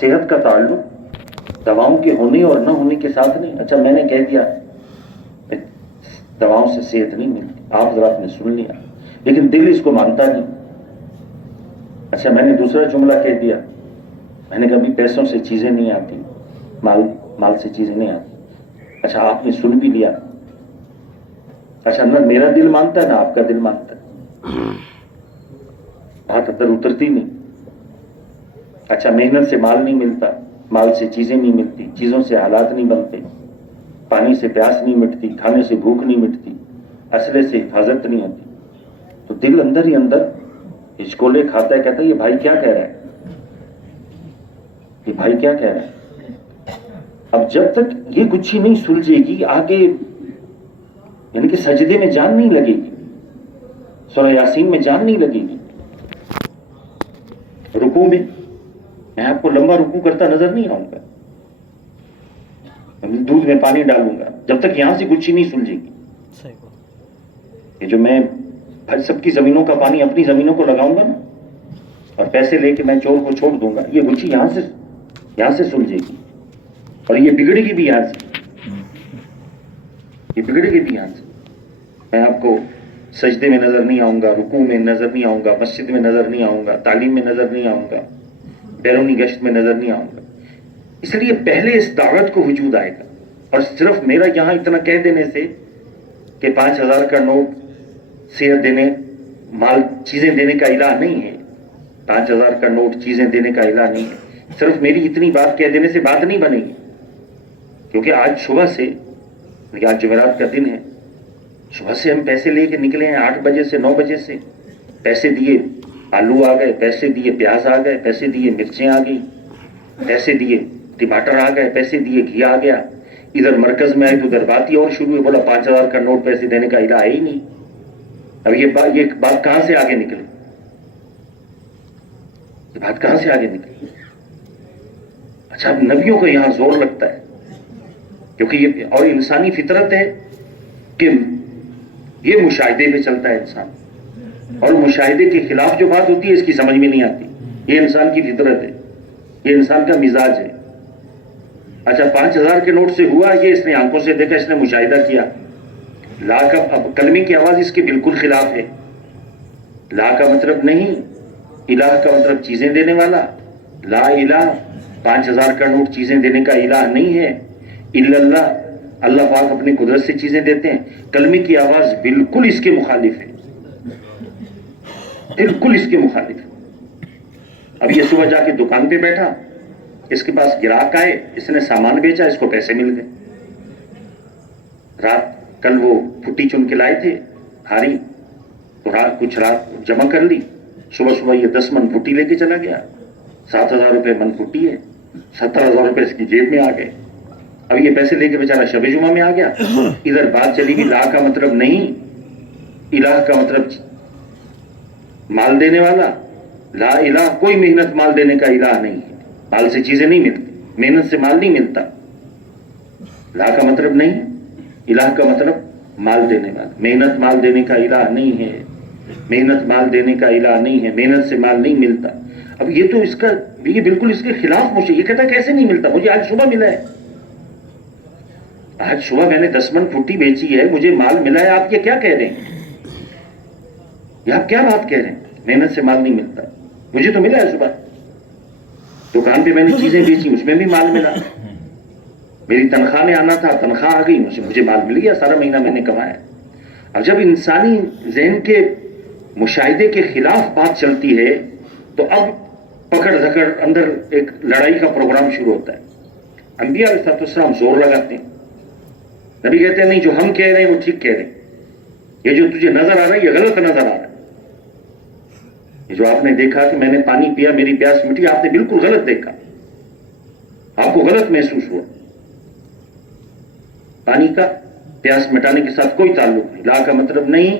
صحت کا تعلق دواؤں کے ہونے اور نہ ہونے کے ساتھ نہیں. اچھا میں نے کہہ دیا دواؤں سے صحت نہیں ملتی, آپ حضرات نے سن لیا, لیکن دل اس کو مانتا نہیں. اچھا میں نے دوسرا جملہ کہہ دیا, میں نے کبھی پیسوں سے چیزیں نہیں آتی, مال سے چیزیں نہیں آتی. اچھا آپ نے سن بھی لیا. اچھا نہ میرا دل مانتا ہے نہ آپ کا دل مانتا ہے, بات اندر اترتی نہیں. اچھا محنت سے مال نہیں ملتا, مال سے چیزیں نہیں ملتی, چیزوں سے حالات نہیں بنتے, پانی سے پیاس نہیں مٹتی, کھانے سے بھوک نہیں مٹتی, اسلحے سے حفاظت نہیں ہوتی. تو دل اندر ہی اندر ہچکولے کھاتا ہے, کہتا ہے یہ بھائی کیا کہہ رہا ہے, یہ بھائی کیا کہہ رہا ہے. اب جب تک یہ گچھی نہیں سلجھے گی آگے, یعنی کہ سجدے میں جان نہیں لگے گی, سورہ یاسین میں جان نہیں لگے گی, رکوع میں آپ کو لمبا رکوع کرتا نظر نہیں آؤں گا, دودھ میں پانی ڈالوں گا, جب تک یہاں سے گچھی نہیں سلجھے گی. یہ جو میں سب کی زمینوں کا پانی اپنی زمینوں کو لگاؤں گا نا, اور پیسے لے کے میں چور کو چھوڑ دوں گا, یہ گچھی یہاں سے سلجھے گی, اور یہ بگڑے گی بھی یہاں سے, یہ بگڑے گی بھی یہاں سے. میں آپ کو سجدے میں نظر نہیں آؤں گا, رکوع میں نظر نہیں آؤں گا, مسجد میں نظر نہیں آؤں گا, تعلیم میں نظر نہیں آؤں گا, بیرونی گشت میں نظر نہیں آؤں گا. اس لیے پہلے اس دعوت کو وجود آئے گا. اور صرف میرا یہاں اتنا کہہ دینے سے کہ 5,000 کا نوٹ صحت دینے, مال چیزیں دینے کا الہ نہیں ہے, 5,000 کا نوٹ چیزیں دینے کا الہ نہیں ہے. صرف میری اتنی بات کہہ دینے سے بات نہیں بنے گی, کیونکہ آج صبح سے, آج جمعرات کا دن ہے, صبح سے ہم پیسے لے کے نکلے ہیں 8 بجے سے 9 بجے سے. پیسے دیے آلو آ گئے, پیسے دیے پیاز آ گئے, پیسے دیے مرچیں آ گئی, پیسے دیے ٹماٹر آ گئے, پیسے دیے گھی آ گیا. ادھر مرکز میں آئی تو ادھر بات ہی اور شروع ہوئی, بولا 5,000 کا نوٹ پیسے دینے کا الہ ہے ہی نہیں. اب یہ بات کہاں سے آگے نکلی, یہ بات کہاں سے آگے نکلی. اچھا اب نبیوں کو یہاں زور لگتا ہے, کیونکہ یہ اور انسانی فطرت ہے کہ یہ مشاہدے پہ چلتا ہے انسان, اور مشاہدے کے خلاف جو بات ہوتی ہے اس کی سمجھ میں نہیں آتی. یہ انسان کی فطرت ہے, یہ انسان کا مزاج ہے. اچھا 5,000 کے نوٹ سے ہوا یہ, اس نے آنکھوں سے دیکھا, اس نے مشاہدہ کیا. لا کا اب کلمے کی آواز اس کے بالکل خلاف ہے. لا کا مطلب نہیں, الہ کا مطلب چیزیں دینے والا. لا الہ 5,000 کا نوٹ چیزیں دینے کا الہ نہیں ہے. الا اللہ, اللہ پاک اپنی قدرت سے چیزیں دیتے ہیں. کلمے کی آواز بالکل اس کے مخالف ہے, بالکل اس کے مخالف ہے. اب یہ صبح جا کے دکان پہ بیٹھا, اس کے پاس گراہک آئے, اس نے سامان بیچا, اس کو پیسے مل گئے. رات کل وہ پھٹی چن کے لائے تھے ہاری, تو کچھ رات جمع کر لی. صبح یہ 10 من پھٹی لے کے چلا گیا. 7,000 روپے من پھٹی ہے, 70,000 روپے اس کی جیب میں آ گئے. اب یہ پیسے لے کے بیچارہ شب جمعہ میں آ گیا. ادھر بات چلی گی لا کا مطلب نہیں, الہ کا مطلب مال دینے والا. لا الہ کوئی محنت مال دینے کا الہ نہیں ہے, مال سے چیزیں نہیں ملتی, محنت سے مال نہیں ملتا. لا کا مطلب نہیں, الہ کا مطلب مال دینے والا. محنت مال دینے کا الہ نہیں ہے, محنت مال دینے کا الہ نہیں ہے, محنت سے مال نہیں ملتا. اب یہ تو اس کا, یہ بالکل اس کے خلاف مجھے, یہ کہتا کیسے نہیں ملتا, مجھے آج صبح ملا ہے, آج صبح میں نے 10 من پھٹی بیچی ہے, مجھے مال ملا ہے. آپ یہ کیا کہہ رہے ہیں, یہ آپ کیا بات کہہ رہے ہیں, محنت سے مال نہیں ملتا. مجھے تو ملا ہے صبح, دکان پہ میں نے چیزیں بیچی, اس میں بھی مال ملا. میری تنخواہ میں آنا تھا, تنخواہ آ گئی, مجھے مال مل گیا, سارا مہینہ میں نے کمایا. اب جب انسانی ذہن کے مشاہدے کے خلاف بات چلتی ہے تو اب پکڑ دھکڑ اندر ایک لڑائی کا پروگرام شروع ہوتا ہے. انبیاء علیہ السلام زور لگاتے ہیں. نبی کہتے ہیں نہیں, جو ہم کہہ رہے ہیں وہ ٹھیک کہہ رہے ہیں, یہ جو تجھے نظر آ رہا ہے یہ غلط نظر آ رہا ہے. یہ جو آپ نے دیکھا کہ میں نے پانی پیا میری پیاس مٹی, آپ نے بالکل غلط دیکھا, آپ کو غلط محسوس ہوا. پانی کا پیاس مٹانے کے ساتھ کوئی تعلق نہیں. لا کا مطلب نہیں,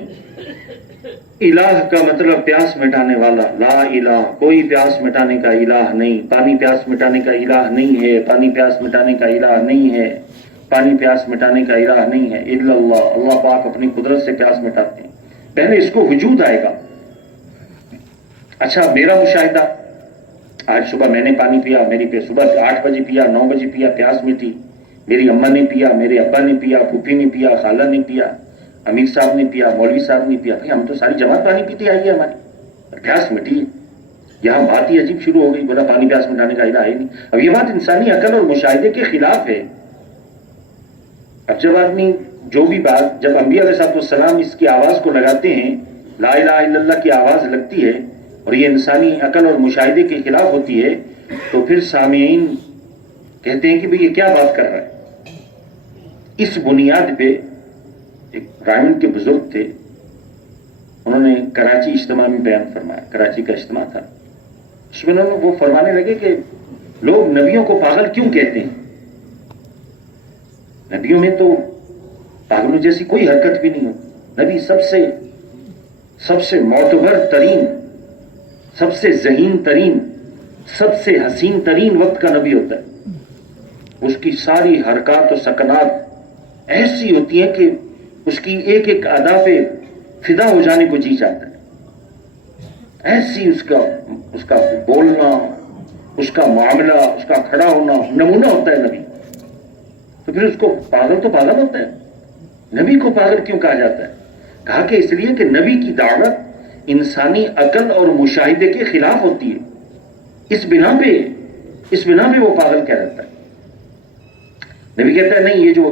الہ کا مطلب پیاس مٹانے والا. لا الہ, کوئی پیاس مٹانے کا الہ نہیں. پانی پیاس مٹانے کا الہ نہیں ہے, پانی پیاس مٹانے کا الہ نہیں ہے, پانی پیاس مٹانے کا الہ نہیں ہے. الا اللہ, اللہ پاک اپنی قدرت سے پیاس مٹاتے ہیں. پہلے اس کو وجود آئے گا. اچھا میرا مشاہدہ, آج صبح میں نے پانی پیا، میری صبح 8 بجے پیا، 9 بجے پیا، پیاس مٹی، میری اماں نے پیا، میرے ابا نے پیا، پھوپھی نے پیا، خالہ نے پیا، امیر صاحب نے پیا، مولوی صاحب نے پیا. بھائی ہم تو ساری جماعت پانی پیتی آئی ہے ہماری، پیاس مٹی ہے. یہاں بات ہی عجیب شروع ہو گئی، بولا پانی پیاس مٹانے کا الہ ہے نہیں. اب یہ بات انسانی عقل اور مشاہدے کے خلاف ہے. اب جب آدمی جو بھی بات، جب انبیاء علیہ السلام اس کی آواز کو لگاتے ہیں، لا الہ الا اللہ کی آواز لگتی ہے اور یہ انسانی عقل اور مشاہدے کے خلاف ہوتی ہے، تو پھر سامعین کہتے ہیں کہ بھئی یہ کیا بات کر رہا ہے. اس بنیاد پہ ایک رائمنڈ کے بزرگ تھے، انہوں نے کراچی اجتماع میں بیان فرمایا. کراچی کا اجتماع تھا، اس میں انہوں نے وہ فرمانے لگے کہ لوگ نبیوں کو پاگل کیوں کہتے ہیں. نبیوں میں تو پاگلوں جیسی کوئی حرکت بھی نہیں ہوتی. نبی سب سے معتبر ترین، سب سے ذہین ترین، سب سے حسین ترین وقت کا نبی ہوتا ہے. اس کی ساری حرکات و سکنات ایسی ہوتی ہیں کہ اس کی ایک ایک ادا پہ فدا ہو جانے کو جی چاہتا ہے. ایسی اس کا بولنا، اس کا معاملہ، اس کا کھڑا ہونا نمونہ ہوتا ہے نبی. تو پھر اس کو پاگل تو پاگل ہوتا ہے. نبی کو پاگل کیوں کہا جاتا ہے؟ کہا کہ اس لیے کہ نبی کی دعوت انسانی عقل اور مشاہدے کے خلاف ہوتی ہے. اس بنا پہ وہ پاگل کہہ رہتا ہے. نبی کہتا ہے نہیں، یہ جو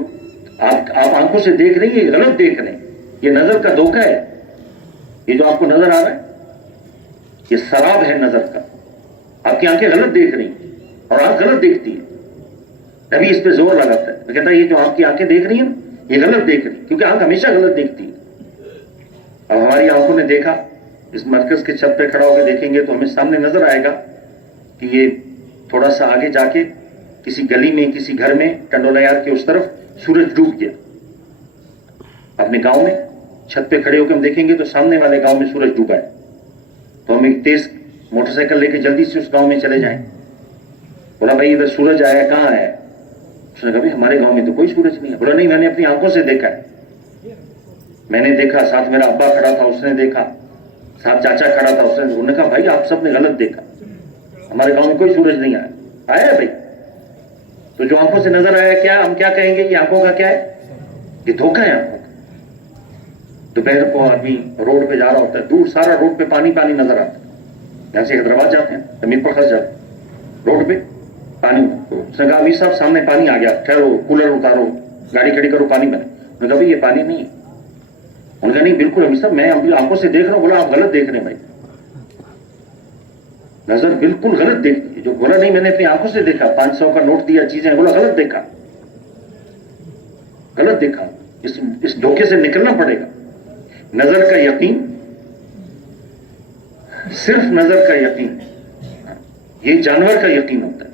آپ آنکھوں سے دیکھ رہی ہیں یہ غلط دیکھ رہے ہیں، یہ نظر کا دھوکہ ہے. یہ جو آپ کو نظر آ رہا ہے یہ سراب ہے نظر کا. آپ کی آنکھیں غلط دیکھ رہی ہیں اور آنکھ غلط دیکھتی ہے. نبی اس پہ زور لگاتا ہے، وہ کہتا ہے یہ جو آپ کی آنکھیں دیکھ رہی ہیں یہ غلط دیکھ رہی ہیں، کیونکہ آنکھ ہمیشہ غلط دیکھتی ہے. اب ہماری آنکھوں نے دیکھا، اس مرکز کے چھت پہ کھڑا ہو کے دیکھیں گے تو ہمیں سامنے نظر آئے گا کہ یہ تھوڑا سا آگے جا کے کسی گلی میں، کسی گھر میں، ٹنڈولا یار کے اس طرف سورج ڈوب گیا. اپنے گاؤں میں چھت پہ کھڑے ہو کے ہم دیکھیں گے تو سامنے والے گاؤں میں سورج ڈوبا ہے، تو ہم ایک تیز موٹر سائیکل لے کے جلدی سے اس گاؤں میں چلے جائیں. بولا بھائی ادھر سورج آیا، کہاں ہے؟ اس نے کہا بھائی ہمارے گاؤں میں تو کوئی سورج نہیں ہے. بولا نہیں، میں نے اپنی آنکھوں سے دیکھا ہے. میں نے دیکھا، ساتھ میرا ابا کھڑا تھا اس نے دیکھا، ساتھ چاچا کھڑا تھا اس نے. انہوں نے کہا بھائی آپ سب نے غلط دیکھا، ہمارے گاؤں میں کوئی سورج نہیں آیا. آیا بھائی؟ تو جو آنکھوں سے نظر آیا کیا ہم کیا کہیں گے؟ یہ آنکھوں کا کیا ہے؟ یہ دھوکہ ہے آنکھوں کا. دوپہر کو آدمی روڈ پہ جا رہا ہوتا ہے، دور سارا روڈ پہ پانی پانی نظر آتا ہے. یہاں سے حیدرآباد جاتے ہیں، زمین پر پھنس جاتے ہیں، روڈ پہ پانی. تو اس نے کہا امیر صاحب سامنے پانی آ گیا، ٹھہرو، کولر اتارو، گاڑی کھڑی کرو، پانی بنے. انہوں نے کہا بھائی یہ پانی نہیں ہے. انہوں نے کہا نہیں بالکل امیر صاحب میں اپنی آنکھوں سے دیکھ رہا ہوں. بولا آپ غلط دیکھ رہے ہیں بھائی، نظر بالکل غلط دیکھتی ہے. جو بولا نہیں میں نے اپنی آنکھوں سے دیکھا، 500 کا نوٹ دیا، چیزیں، بولا غلط دیکھا، غلط دیکھا. اس دھوکے سے نکلنا پڑے گا. نظر کا یقین، صرف نظر کا یقین، یہ جانور کا یقین ہوتا ہے.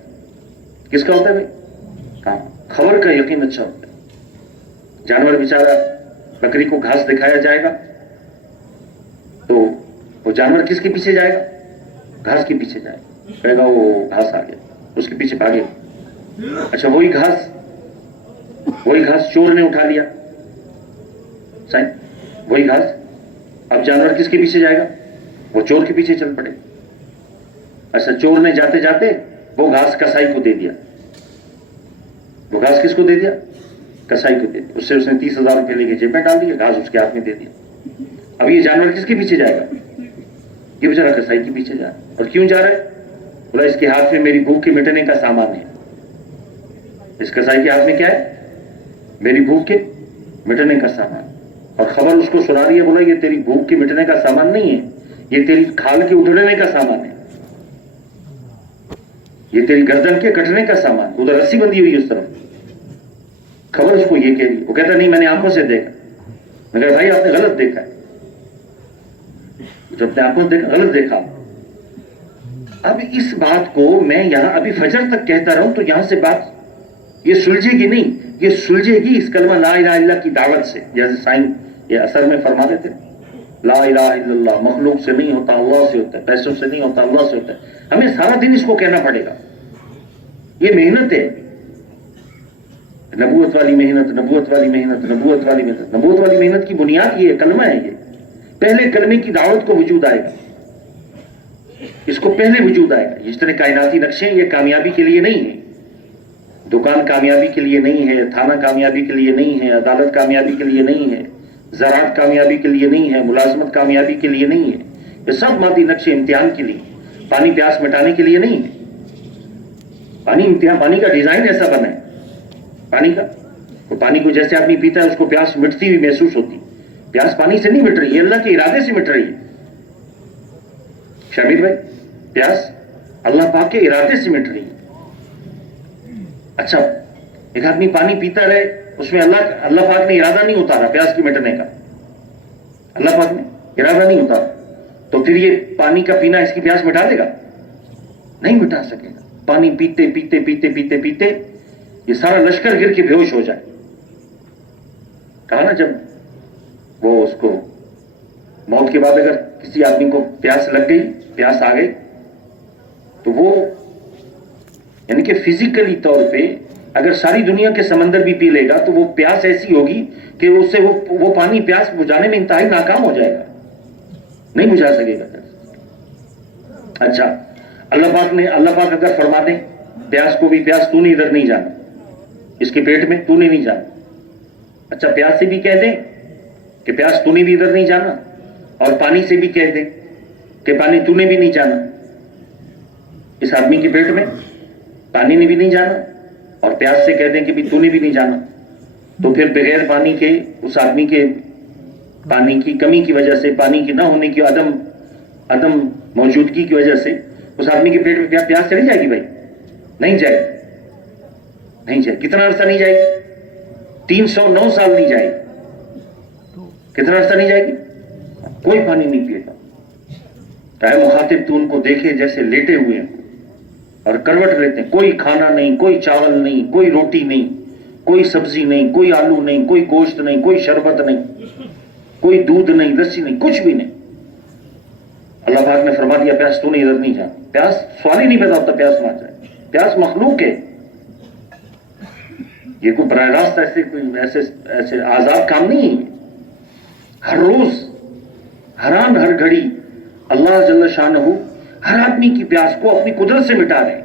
کس کا ہوتا ہے بھائی؟ ہاں، خبر کا یقین اچھا ہوتا ہے. جانور بیچارہ، بکری کو گھاس دکھایا جائے گا تو وہ جانور کس کے پیچھے جائے گا؟ گھاس کے پیچھے جائے گا. کہے گا وہ گھاس آ گیا، اس کے پیچھے بھاگے. اچھا وہی گھاس چور نے اٹھا لیا، وہی گھاس، اب جانور کس کے پیچھے جائے گا؟ وہ چور کے پیچھے چل پڑے. اچھا چور نے جاتے جاتے وہ گھاس کسائی کو دے دیا. وہ گھاس کس کو دے دیا؟ کسائی کو دے دیا. اس نے 30,000 روپے لے کے جیب میں ڈال دیا، گھاس اس کے ہاتھ میں دے دیا. اب یہ جانور کس کے پیچھے جائے گا؟ یہ بیچارہ کسائی کے پیچھے جا رہا ہے. اور کیوں جا رہا ہے؟ بولا اس کے ہاتھ میں میری بھوک کے مٹنے کا سامان ہے. اس کسائی کے ہاتھ میں کیا ہے؟ میری بھوک کے مٹنے کا سامان. اور خبر اس کو سنا رہی ہے، بولا یہ تیری بھوک کے مٹنے کا سامان نہیں ہے، یہ تیری کھال کے اٹھنے کا سامان ہے، یہ تیری گردن کے کٹنے کا سامان. ادھر رسی بندھی ہوئی اس طرف. خبر اس کو یہ کہہ رہی. وہ کہتا نہیں میں نے آنکھوں سے دیکھا. میں کہا بھائی آپ نے غلط دیکھا ہے، جب نے آنکھوں سے دیکھا غلط دیکھا. اب اس بات کو میں یہاں ابھی فجر تک کہتا رہوں تو یہاں سے بات یہ سلجھے گی نہیں. یہ سلجھے گی اس کلمہ لا الہ الا اللہ کی دعوت سے. جیسے سائن یہ اثر میں فرما دیتے لا الہ الا اللہ، مخلوق سے نہیں ہوتا اللہ سے ہوتا ہے، پیسوں سے نہیں ہوتا اللہ سے ہوتا ہے. ہمیں سارا دن اس کو کہنا پڑے گا. یہ محنت ہے، نبوت والی محنت، نبوت والی محنت، نبوت والی محنت. نبوت والی محنت کی بنیاد یہ کلمہ ہے. یہ پہلے کلمے کی دعوت کو وجود آئے گا. اس کو پہلے وجود آئے گا. جس طرح کائناتی نقشے یہ کامیابی کے لیے نہیں ہے, دکان کامیابی کے لیے نہیں ہے, تھانہ کامیابی کے لیے نہیں ہے, عدالت کامیابی کے لیے نہیں ہے, زراعت کامیابی کے لیے نہیں ہے, ملازمت کامیابی کے لیے نہیں ہے. یہ سب مادی نقشے امتحان کے لیے, پانی پیاس مٹانے کے لیے نہیں ہے. پانی امتحان, پانی کا ڈیزائن ایسا بنا ہے. پانی کو جیسے آدمی پیتا ہے اس کو پیاس مٹتی ہوئی محسوس ہوتی. پیاس پانی سے نہیں مٹ رہی ہے, اللہ کے ارادے سے مٹ رہی ہے. شامل بھائی, پیاس اللہ پاک کے ارادے سے مٹ رہی ہے. اچھا, ایک آدمی پانی پیتا رہے, اس میں اللہ پاک نے ارادہ نہیں اتارا پیاس کی مٹنے کا, اللہ پاک نے ارادہ نہیں اتارا, تو پھر یہ پانی کا پینا اس کی پیاس مٹا دے گا؟ نہیں مٹا سکے گا. پانی پیتے پیتے پیتے پیتے پیتے یہ سارا لشکر گر کے بے ہوش ہو جائے. کہا نا, جب وہ اس کو موت کے بعد اگر کسی آدمی کو پیاس لگ گئی, پیاس آ گئی, تو وہ یعنی کہ فزیکلی طور پہ اگر ساری دنیا کے سمندر بھی پی لے گا تو وہ پیاس ایسی ہوگی کہ اس سے وہ پانی پیاس بجھانے میں انتہائی ناکام ہو جائے گا, نہیں بجھا سکے گا. اچھا, اللہ پاک اگر فرما دیں پیاس کو بھی, پیاس تو نے ادھر نہیں جانا, اس کے پیٹ میں تو نے نہیں جانا. اچھا, پیاس سے بھی کہہ دیں کہ پیاس تو نے بھی ادھر نہیں جانا, اور پانی سے بھی کہہ دیں کہ پانی تو نے بھی نہیں جانا. اس آدمی کے پیٹ میں پانی نے بھی نہیں جانا, اور پیاس سے کہہ دیں کہ بھی تو نے بھی نہیں جانا, تو پھر بغیر پانی کے اس آدمی کے پانی کی کمی کی وجہ سے, پانی کی نہ ہونے کی, عدم موجودگی کی وجہ سے اس آدمی کے پیٹ میں پیاس چلی جائے گی بھائی؟ نہیں جائے, نہیں جائے. کتنا عرصہ نہیں جائے گی؟ 309 سال نہیں جائے گی. کتنا عرصہ نہیں جائے گی؟ کوئی پانی نہیں پیے گا. چاہے مخاطب تو ان کو دیکھے جیسے لیٹے ہوئے ہیں اور کروٹ لیتے ہیں, کوئی کھانا نہیں, کوئی چاول نہیں, کوئی روٹی نہیں, کوئی سبزی نہیں, کوئی آلو نہیں, کوئی گوشت نہیں, کوئی شربت نہیں, کوئی دودھ نہیں, لسی نہیں, کچھ بھی نہیں. اللہ پاک نے فرما دیا پیاس تو نے ادھر نہیں جانا. پیاس سوال ہی نہیں پیدا ہوتا پیاس وہاں جائے. پیاس مخلوق ہے, یہ کوئی براہ راست ایسے آزاد کام نہیں ہے. ہر روز, ہر گھڑی اللہ جل شانہ ہر آدمی کی پیاس کو اپنی قدرت سے مٹا رہے ہیں.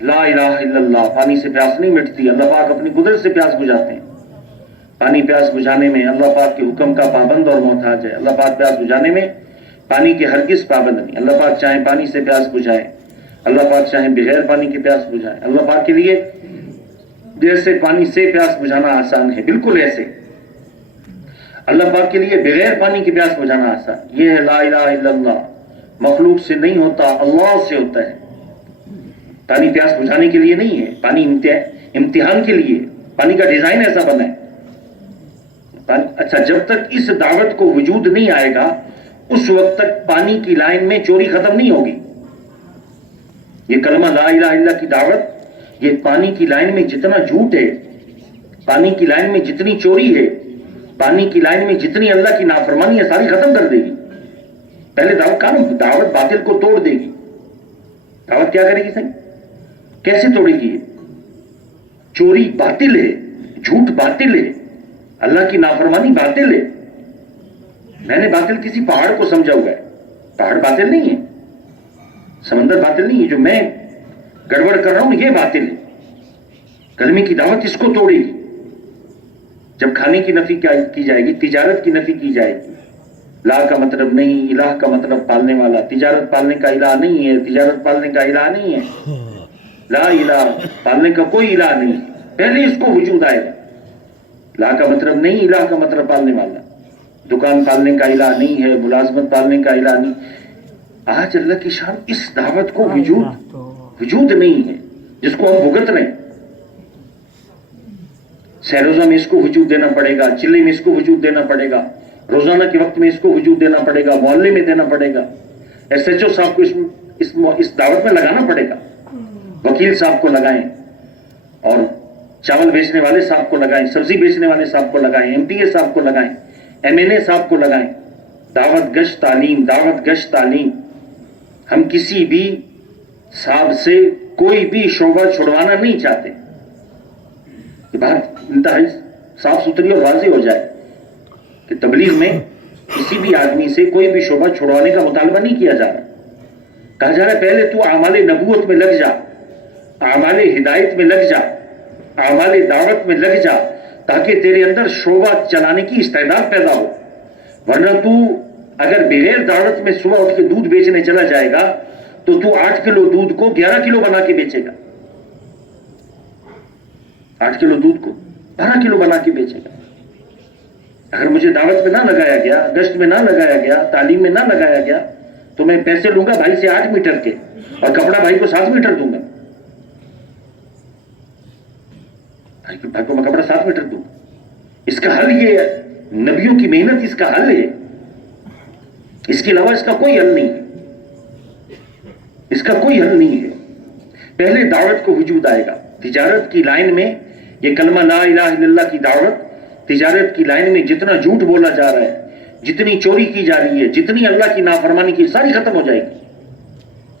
لا الہ الا اللہ, پانی سے پیاس نہیں مٹتی, اللہ پاک اپنی قدرت سے پیاس بجھاتے ہیں. پانی پیاس بجھانے میں اللہ پاک کے حکم کا پابند اور محتاج ہے. اللہ پاک پیاس بجھانے میں پانی کے ہرگز پابند نہیں. اللہ پاک چاہے پانی سے پیاس بجھائے, اللہ پاک چاہے بغیر پانی کے پیاس بجھائے. اللہ پاک کے لیے جیسے پانی سے پیاس بجھانا آسان ہے, بالکل ایسے اللہ پاک کے لیے بغیر پانی کی پیاس بجھانا آسان. یہ ہے لا الہ الا اللہ. مخلوق سے نہیں ہوتا, اللہ سے ہوتا ہے. پانی پیاس بجھانے کے لیے نہیں ہے, پانی امتحان کے لیے. پانی کا ڈیزائن ایسا بنا ہے. اچھا, جب تک اس دعوت کو وجود نہیں آئے گا اس وقت تک پانی کی لائن میں چوری ختم نہیں ہوگی. یہ کلمہ لا الہ الا اللہ کی دعوت, یہ پانی کی لائن میں جتنا جھوٹ ہے, پانی کی لائن میں جتنی چوری ہے, پانی کی لائن میں جتنی اللہ کی نافرمانی ہے, ساری ختم کر دے گی. پہلے دعوت باطل کو توڑ دے گی. دعوت کیا کرے گی صحیح؟ کیسے توڑے گی؟ چوری باطل ہے, جھوٹ باطل ہے, اللہ کی نافرمانی باطل ہے. میں نے باطل کسی پہاڑ کو سمجھا ہوا ہے. پہاڑ باطل نہیں ہے, سمندر باطل نہیں ہے, جو میں گڑبڑ کر رہا ہوں یہ باطل ہے. کلمے کی دعوت اس کو توڑے گی. جب کھانے کی نفی کی جائے گی, تجارت کی نفی کی جائے گی. لا کا مطلب نہیں, الہ کا مطلب پالنے والا. تجارت پالنے کا الہ نہیں ہے, تجارت پالنے کا الہ نہیں ہے. لا الہ پالنے کا کوئی الہ نہیں ہے. پہلے اس کو وجود آئے گا. لا کا مطلب نہیں, الہ کا مطلب پالنے والا. دکان پالنے کا الہ نہیں ہے, ملازمت پالنے کا الہ نہیں. آج اللہ کی شان اس دعوت کو وجود نہیں ہے جس کو ہم بھگت رہے ہیں. سہروزہ میں اس کو وجود دینا پڑے گا, چلے میں اس کو وجود دینا پڑے گا, روزانہ کے وقت میں اس کو وجود دینا پڑے گا, محلے میں دینا پڑے گا, ایس ایچ او صاحب کو اس دعوت میں لگانا پڑے گا, وکیل صاحب کو لگائیں, اور چاول بیچنے والے صاحب کو لگائیں, سبزی بیچنے والے صاحب کو لگائیں, ایم پی اے صاحب کو لگائیں, ایم این اے صاحب کو لگائیں. دعوت گشت تعلیم, دعوت گشت تعلیم. ہم کسی بھی صاحب سے کوئی بھی شعبہ چھڑوانا نہیں چاہتے. یہ بات انتہائی صاف ستھری اور واضح ہو جائے کہ تبلیغ میں کسی بھی آدمی سے کوئی بھی شعبہ چھڑوانے کا مطالبہ نہیں کیا جا رہا. کہا جا رہا ہے پہلے تو اعمال نبوت میں لگ جا، اعمال ہدایت میں لگ جا، اعمال دعوت میں لگ جا، تاکہ تیرے اندر شعبہ چلانے کی استعداد پیدا ہو. ورنہ تو اگر بغیر دعوت میں صبح اٹھ کے دودھ بیچنے چلا جائے گا تو 8 کلو دودھ کو 11 کلو بنا کے بیچے گا، 8 کلو دودھ کو 12 کلو بنا کے بیچے گا. اگر مجھے دعوت میں نہ لگایا گیا، گشت میں نہ لگایا گیا، تعلیم میں نہ لگایا گیا، تو میں پیسے لوں گا بھائی سے 8 میٹر کے اور کپڑا بھائی کو 7 میٹر دوں گا. بھائی کو میں کپڑا 7 میٹر دوں. اس کا حل یہ ہے، نبیوں کی محنت اس کا حل ہے، اس کے علاوہ اس کا کوئی حل نہیں ہے، اس کا کوئی حل نہیں ہے. پہلے دعوت کو وجود آئے گا. تجارت کی لائن میں یہ کلمہ لا الہ الا اللہ کی دعوت، تجارت کی لائن میں جتنا جھوٹ بولا جا رہا ہے، جتنی چوری کی جا رہی ہے، جتنی اللہ کی نافرمانی کی، ساری ختم ہو جائے گی.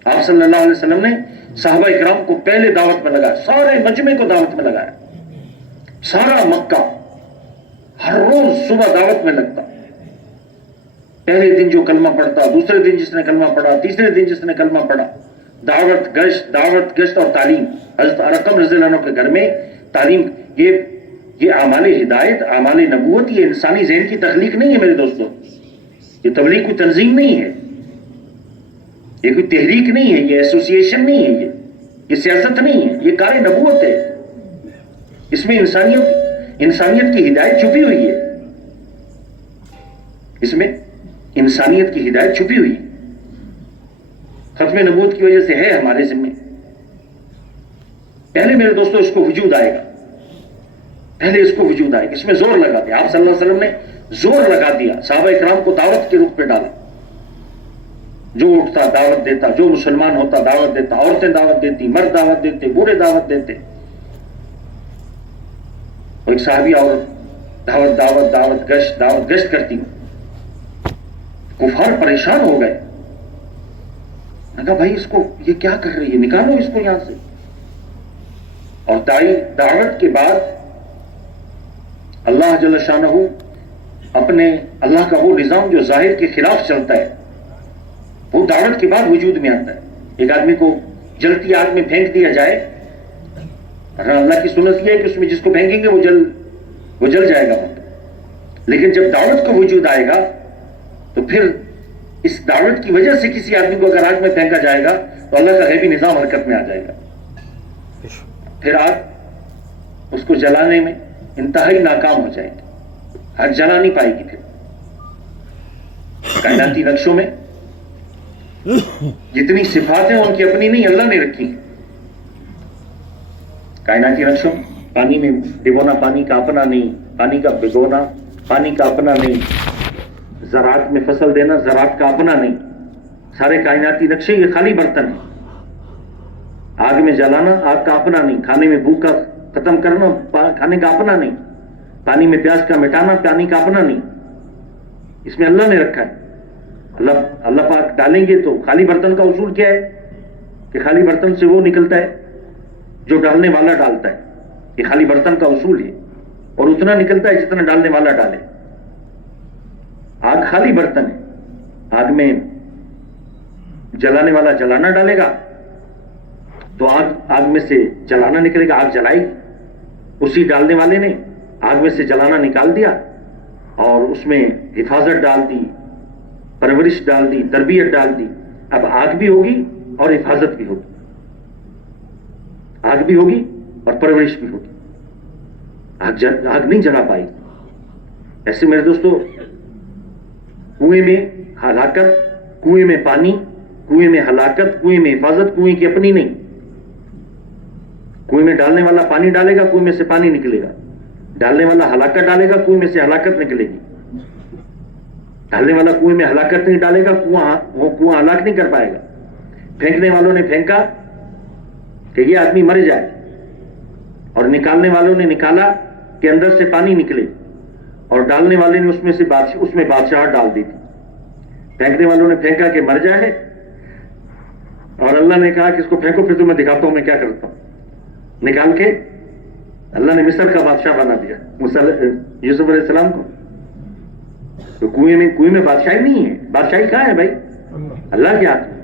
آپ صلی اللہ علیہ وسلم نے صحابہ اکرام کو پہلے دعوت میں لگایا، سارے مجمع کو دعوت میں لگایا. سارا مکہ ہر روز صبح دعوت میں لگتا. پہلے دن جو کلمہ پڑھتا، دوسرے دن جس نے کلمہ پڑھا، تیسرے دن جس نے کلمہ پڑھا. دعوت گشت اور تعلیم. حضرت ارقم رضی اللہ عنہ کے گھر میں تعلیم. یہ اعمال ہدایت، اعمال نبوت، یہ انسانی ذہن کی تخلیق نہیں ہے میرے دوستو. یہ تبلیغ کوئی تنظیم نہیں ہے، یہ کوئی تحریک نہیں ہے، یہ ایسوسیشن نہیں ہے، یہ سیاست نہیں ہے، یہ کار نبوت ہے. اس میں انسانیت کی ہدایت چھپی ہوئی ہے، اس میں انسانیت کی ہدایت چھپی ہوئی ہے. ختم نبوت کی وجہ سے ہے ہمارے ذمہ. پہلے میرے دوستو اس کو وجود آئے گا، پہلے اس کو وجود آئے گا. اس میں زور لگا دیا آپ صلی اللہ علیہ وسلم نے، زور لگا دیا. صحابہ اکرام کو دعوت کے رخ پہ ڈالا. جو اٹھتا دعوت دیتا، جو مسلمان ہوتا دعوت دیتا. عورتیں دعوت دیتی، مرد دعوت دیتے، بوڑھے دعوت دیتے. اور ایک صحابی عورت دعوت گشت کرتی. کفار پریشان ہو گئے. میں کہا بھائی اس کو یہ کیا کر رہی ہے، نکالو اس کو یہاں سے. اور دعوت کے بعد اللہ جل شانہ اپنے اللہ کا وہ نظام جو ظاہر کے خلاف چلتا ہے، وہ دعوت کے بعد وجود میں آتا ہے. ایک آدمی کو جلتی آگ میں پھینک دیا جائے، اللہ کی سنت یہ ہے کہ اس میں جس کو پھینکیں گے وہ جل جائے گا. لیکن جب دعوت کا وجود آئے گا تو پھر اس دعوت کی وجہ سے کسی آدمی کو اگر آگ میں پھینکا جائے گا تو اللہ کا غیبی نظام حرکت میں آ جائے گا. پھر آگ اس کو جلانے میں انتہائی ناکام ہو جائے گی، آگ جلا نہیں پائے گی. پھر کائناتی نقشوں میں جتنی صفات ہیں ان کی اپنی نہیں، اللہ نے رکھی. کائناتی نقشوں پانی میں ڈبونا پانی کا اپنا نہیں، پانی کا بھگونا پانی کا اپنا نہیں، زراعت میں فصل دینا زراعت کا اپنا نہیں. سارے کائناتی نقشے یہ خالی برتن ہیں. آگ میں جلانا آگ کا اپنا نہیں، کھانے میں بھوک کا ختم کرنا کھانے کا اپنا نہیں، پانی میں پیاس کا مٹانا پانی کا اپنا نہیں. اس میں اللہ نے رکھا ہے. اللہ پاک ڈالیں گے تو خالی برتن کا اصول کیا ہے کہ خالی برتن سے وہ نکلتا ہے جو ڈالنے والا ڈالتا ہے. یہ خالی برتن کا اصول ہے، اور اتنا نکلتا ہے جتنا ڈالنے والا ڈالے. آگ خالی برتن ہے. آگ میں جلانے والا جلانا ڈالے گا تو آگ میں سے جلانا نکلے گا، آگ جلائے گی. اسی ڈالنے والے نے آگ میں سے جلانا نکال دیا اور اس میں حفاظت ڈال دی، پرورش ڈال دی، تربیت ڈال دی. اب آگ بھی ہوگی اور حفاظت بھی ہوگی، آگ بھی ہوگی اور پرورش بھی ہوگی. آگ نہیں جلا پائے گی. ایسے میرے دوستو کنویں میں ہلاکت، کنویں میں پانی، کنویں میں ہلاکت، کنویں میں حفاظت کنویں کی اپنی نہیں. کنویں میں ڈالنے والا پانی ڈالے گا کنویں میں سے پانی نکلے گا، ڈالنے والا ہلاکت ڈالے گا کنویں میں سے ہلاکت نکلے گی. ڈالنے والا کنویں میں ہلاکت نہیں ڈالے گا وہ کنواں ہلاک نہیں کر پائے گا. پھینکنے والوں نے پھینکا کہ یہ آدمی مر جائے، اور نکالنے والوں نے نکالا کہ اندر سے پانی نکلے، اور ڈالنے والے نے اس میں بادشاہت ڈال دی تھی. پھینکنے والوں نے پھینکا کہ مر جائے، اور اللہ نے کہا کہ اس کو پھینکو پھر تمہیں دکھاتا ہوں میں کیا کرتا ہوں. نکال کے اللہ نے مصر کا بادشاہ بنا دیا یوسف علیہ السلام کو. تو کنویں میں بادشاہی نہیں ہے. بادشاہی کہاں ہے بھائی؟ اللہ کے ہاتھ میں.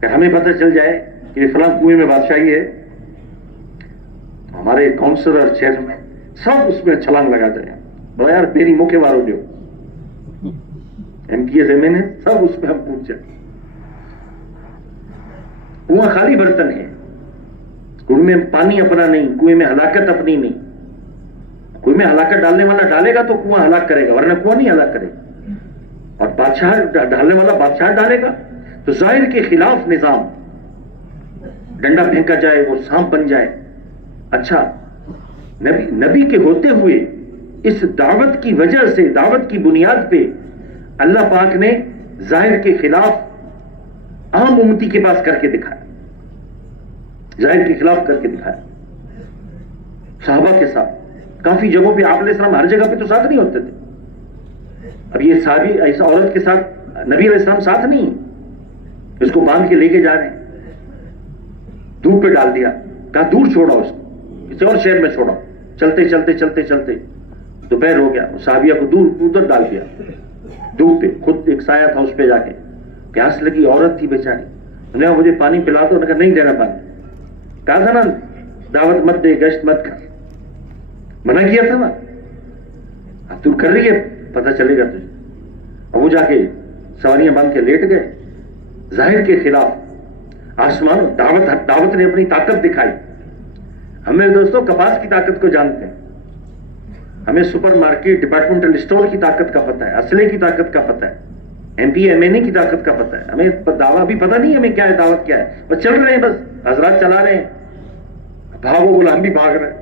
کہ ہمیں پتہ چل جائے کہ فلاں کنویں میں بادشاہی ہے، ہمارے کاؤنسلر اور چیئرمین سب اس میں چھلانگ لگا جائے، بڑا یار میری موقع مارو جو MPs MNA سب اس میں ہم پوچھ جائیں۔ کنواں خالی برتن ہے، کنویں میں پانی اپنا نہیں، کنویں میں ہلاکت اپنی نہیں۔ کنویں میں ہلاکت ڈالنے والا ڈالے گا تو کنواں ہلاک کرے گا، ورنہ کنواں نہیں ہلاک کرے گا۔ اور بادشاہ ڈالنے والا بادشاہ ڈالے گا تو ظاہر کے خلاف نظام، ڈنڈا پھینکا جائے وہ سانپ بن جائے۔ اچھا، نبی کے ہوتے ہوئے اس دعوت کی وجہ سے، دعوت کی بنیاد پہ اللہ پاک نے ظاہر کے خلاف عام امتی کے پاس کر کے دکھایا، ظاہر کے خلاف کر کے دکھایا۔ صحابہ کے ساتھ کافی جگہوں پہ آپ علیہ السلام ہر جگہ پہ تو ساتھ نہیں ہوتے تھے۔ اب یہ صحابی ایسا عورت کے ساتھ نبی علیہ السلام ساتھ نہیں، اس کو باندھ کے لے کے جا رہے ہیں، دور پہ ڈال دیا، کہا دور چھوڑا اس کو، کسی اور شہر میں چھوڑا، چلتے چلتے چلتے چلتے دوپہر ہو گیا، صحابیہ کو دور ادھر ڈال دیا دھوپ پہ، خود ایک سایہ تھا اس پہ جا کے، پیاس لگی، عورت تھی بیچاری، انہوں نے کہا مجھے پانی پلا دو، انہوں نے کہا نہیں دینا پانی، کہا تھا نا دعوت مت دے، گشت مت کر، منع کیا تھا نا، اب تو کر رہی ہے پتہ چلے گا تجھے۔ اب وہ جا کے سواریاں باندھ کے لیٹ گئے، ظاہر کے خلاف آسمان دعوت نے اپنی طاقت دکھائی۔ ہمیں دوستوں کپاس کی طاقت کو جانتے ہیں، ہمیں سپر مارکیٹ ڈپارٹمنٹل اسٹور کی طاقت کا پتہ ہے، اسلحے کی طاقت کا پتہ ہے، MP MNA کی طاقت کا پتہ ہے، ہمیں دعویٰ بھی پتہ نہیں ہمیں کیا ہے، دعوت کیا ہے، بس چل رہے ہیں، بس حضرات چلا رہے ہیں، بھاگو بولا ہم بھی بھاگ رہے ہیں۔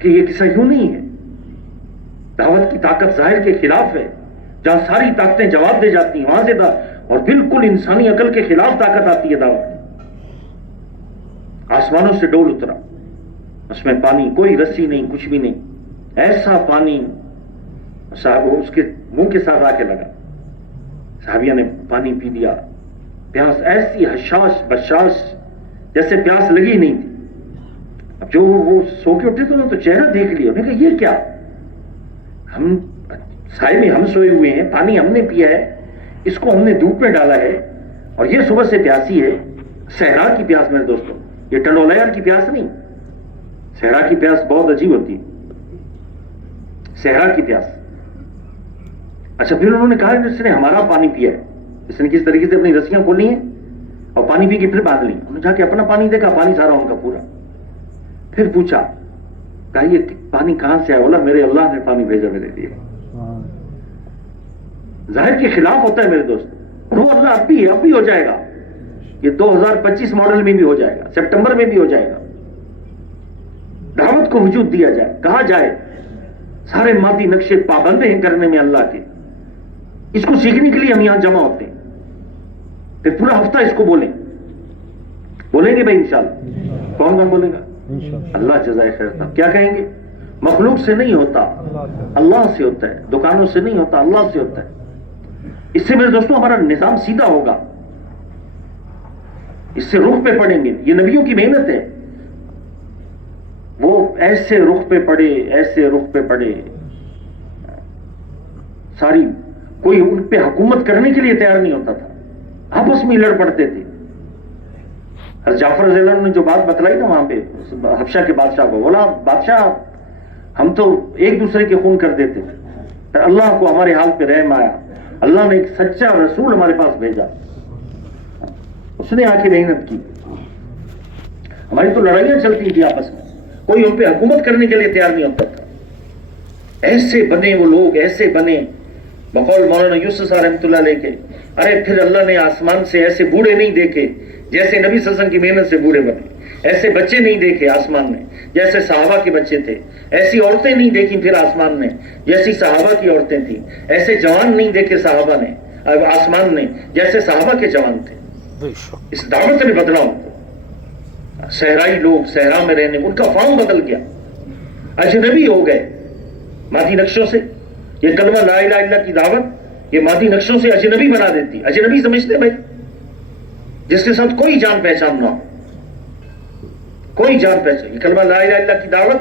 کہ یہ قصہ یوں نہیں ہے، دعوت کی طاقت ظاہر کے خلاف ہے، جہاں ساری طاقتیں جواب دے جاتی ہیں وہاں سے اور بالکل انسانی عقل کے خلاف طاقت آتی ہے دعوت۔ آسمانوں سے ڈول اترا، اس میں پانی، کوئی رسی نہیں، کچھ بھی نہیں، ایسا پانی وہ اس کے منہ کے ساتھ آ کے لگا، صحابیہ نے پانی پی لیا، پیاس ایسی حشاش بشاش جیسے پیاس لگی نہیں تھی۔ اب جو وہ سو کے اٹھے تو انہوں نے تو چہرہ دیکھ لیا، انہوں نے کہا یہ کیا، ہم سائے میں ہم سوئے ہوئے ہیں، پانی ہم نے پیا ہے، اس کو ہم نے دھوپ میں ڈالا ہے اور یہ صبح سے پیاسی ہے۔ صحرا کی پیاس میرے دوستوں، یہ ٹنڈولیر کی پیاس نہیں، صحرا کی پیاس بہت عجیب ہوتی ہے، صحرا کی پیاس۔ اچھا، پھر انہوں نے کہا اس نے ہمارا پانی پیا ہے، اس نے کس طریقے سے اپنی رسیاں کھولی ہیں اور پانی پی کے پھر باندھ لی، انہوں نے جا کے اپنا پانی دیکھا، پانی سارا ان کا پورا۔ پھر پوچھا، کہا یہ پانی کہاں سے آیا؟ بولا میرے اللہ نے پانی بھیجا میرے لیے۔ ظاہر کے خلاف ہوتا ہے میرے دوست، اور وہ اللہ اب بھی ہو جائے گا، یہ 2025 ماڈل میں بھی ہو جائے گا، سپٹمبر میں بھی ہو جائے گا۔ دعوت کو وجود دیا جائے، کہا جائے سارے مادی نقشے پابند ہیں کرنے میں اللہ کے، اس کو سیکھنے کے لیے ہم یہاں جمع ہوتے ہیں، پھر پورا ہفتہ اس کو بولیں گے بھائی انشاءاللہ۔ کون بولے گا؟ اللہ جزائے خیر تھا۔ کیا کہیں گے؟ مخلوق سے نہیں ہوتا، اللہ سے ہوتا ہے، دکانوں سے نہیں ہوتا، اللہ سے ہوتا ہے۔ اس سے میرے دوستوں ہمارا نظام سیدھا ہوگا، اس سے رخ پہ پڑیں گے، یہ نبیوں کی محنت ہے، وہ ایسے رخ پہ پڑے، ایسے رخ پہ پڑے، ساری کوئی ان پہ حکومت کرنے کے لیے تیار نہیں ہوتا تھا، آپس میں لڑ پڑتے تھے۔ حضرت جعفر رضی اللہ عنہ نے جو بات بتلائی نا وہاں پہ حبشہ کے بادشاہ کو، بولا بادشاہ ہم تو ایک دوسرے کے خون کر دیتے تھے، پھر اللہ کو ہمارے حال پہ رحم آیا، اللہ نے ایک سچا رسول ہمارے پاس بھیجا، اس نے آ کے محنت کی۔ ہماری تو لڑائیاں چلتی تھی آپس میں، کوئی ان پہ حکومت کرنے کے لیے تیار نہیں ہوتا تھا۔ ایسے بنے وہ لوگ، ایسے بنے، بقول مولانا یوسف صاحب رحمۃ اللہ علیہ کے، ارے پھر اللہ نے آسمان سے ایسے بوڑھے نہیں دیکھے جیسے نبی صلی اللہ علیہ وسلم کی محنت سے بوڑھے بنے، ایسے بچے نہیں دیکھے آسمان میں جیسے صحابہ کے بچے تھے، ایسی عورتیں نہیں دیکھی پھر آسمان نے جیسی صحابہ کی عورتیں تھیں، ایسے جوان نہیں دیکھے صحابہ نے آسمان نے جیسے صحابہ کے جوان تھے۔ اس دعوت نے بدلا ان کو، صحرائی لوگ صحرا میں رہنے، ان کا فارم بدل گیا، اجنبی ہو گئے مادی نقشوں سے۔ یہ کلمہ لا الہ الا اللہ کی دعوت یہ مادی نقشوں سے اجنبی بنا دیتی، اجنبی سمجھتے بھائی جس کے ساتھ کوئی جان پہچان نہ ہو، کوئی جان پہچان۔ یہ کلمہ لا الہ الا اللہ کی دعوت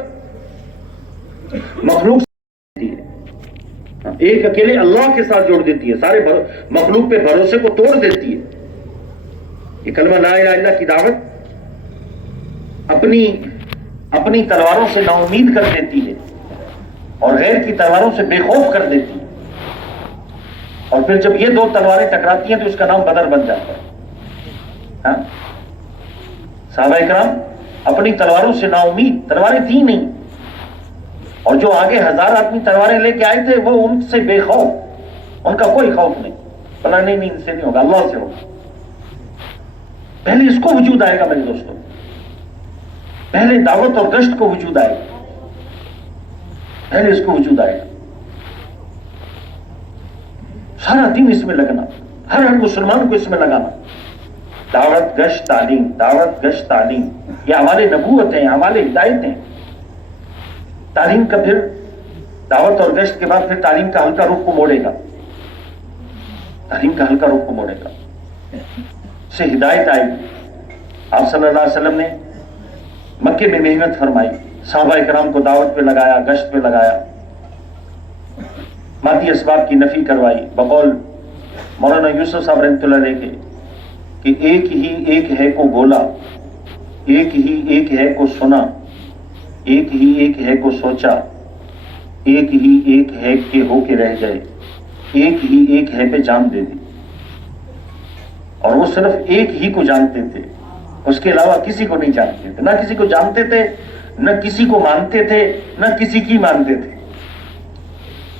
مخلوق سے دیتی ہے، ایک اکیلے اللہ کے ساتھ جوڑ دیتی ہے، سارے مخلوق پہ بھروسے کو توڑ دیتی ہے۔ یہ کلمہ لا الہ الا اللہ کی دعوت اپنی تلواروں سے نا امید کر دیتی ہے اور غیر کی تلواروں سے بے خوف کر دیتی ہے، اور پھر جب یہ دو تلواریں ٹکراتی ہیں تو اس کا نام بدر بن جاتا ہے۔ ہاں؟ صحابہ کرام اپنی تلواروں سے نا امید، تلواریں تھیں نہیں، اور جو آگے 1000 آدمی تلواریں لے کے آئے تھے وہ ان سے بے خوف، ان کا کوئی خوف نہیں، بلا نہیں ان سے نہیں ہوگا، اللہ سے ہوگا۔ پہلے اس کو وجود آئے گا میرے دوستوں، پہلے دعوت اور گشت کو وجود آئے گا، پہلے اس کو وجود آئے گا۔ سارا دن اس میں لگنا، ہر مسلمان کو اس میں لگانا، دعوت گشت تعلیم، دعوت گشت تعلیم، یہ ہمارے نبوت ہیں، ہمارے ہدایت ہیں۔ تعلیم کا پھر دعوت اور گشت کے بعد پھر تعلیم کا ہلکا رخ کو موڑے گا، تعلیم کا ہلکا رخ کو موڑے گا، سے ہدایت آئے گی۔ آپ صلی اللہ علیہ وسلم نے مکے میں محنت فرمائی، صحابہ کرام کو دعوت پہ لگایا، گشت پہ لگایا، مادی اسباب کی نفی کروائی، بقول مولانا یوسف صاحب رحمۃ اللہ علیہ کے کہ ایک ہی ایک ہے کو بولا، ایک ہی ایک ہے کو سنا، ایک ہی ایک ہے کو سوچا، ایک ہی ایک ہے کہ ہو کے رہ جائے، ایک ہی ایک ہے پہ جان دے دی۔ اور وہ صرف ایک ہی کو جانتے تھے، اس کے علاوہ کسی کو نہیں جانتے تھے، نہ کسی کو جانتے تھے، نہ کسی کو مانتے تھے، نہ کسی کی مانتے تھے۔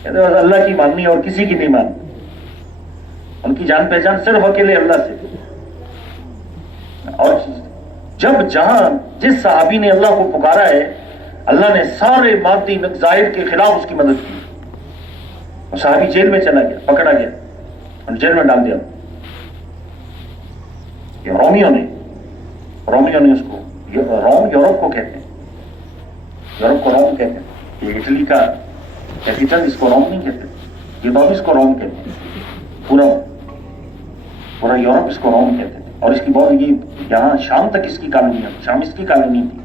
کہتے ہیں اللہ کی ماننی اور کسی کی نہیں ماننی، ان کی جان پہچان صرف اکیلے اللہ سے تھی۔ اور جب جہاں جس صحابی نے اللہ کو پکارا ہے، اللہ نے سارے مادی ظاہر کے خلاف اس کی مدد کی۔ اور صحابی جیل میں چلا گیا، پکڑا گیا اور جیل میں ڈال دیا۔ یہ رومیوں نے اس کو، روم یورپ کو کہتے ہیں، یورپ کو روم کہتے ہیں، یہ اٹلی کا کیپیٹل، اس کو روم نہیں کہتے، یہ تو اس کو روم کہتے ہیں، پورا یورپ اس کو روم کہتے ہیں۔ اور اس کی بہت یہ یہاں شام تک اس کی کالونی ہے، شام اس کی کالونی تھی،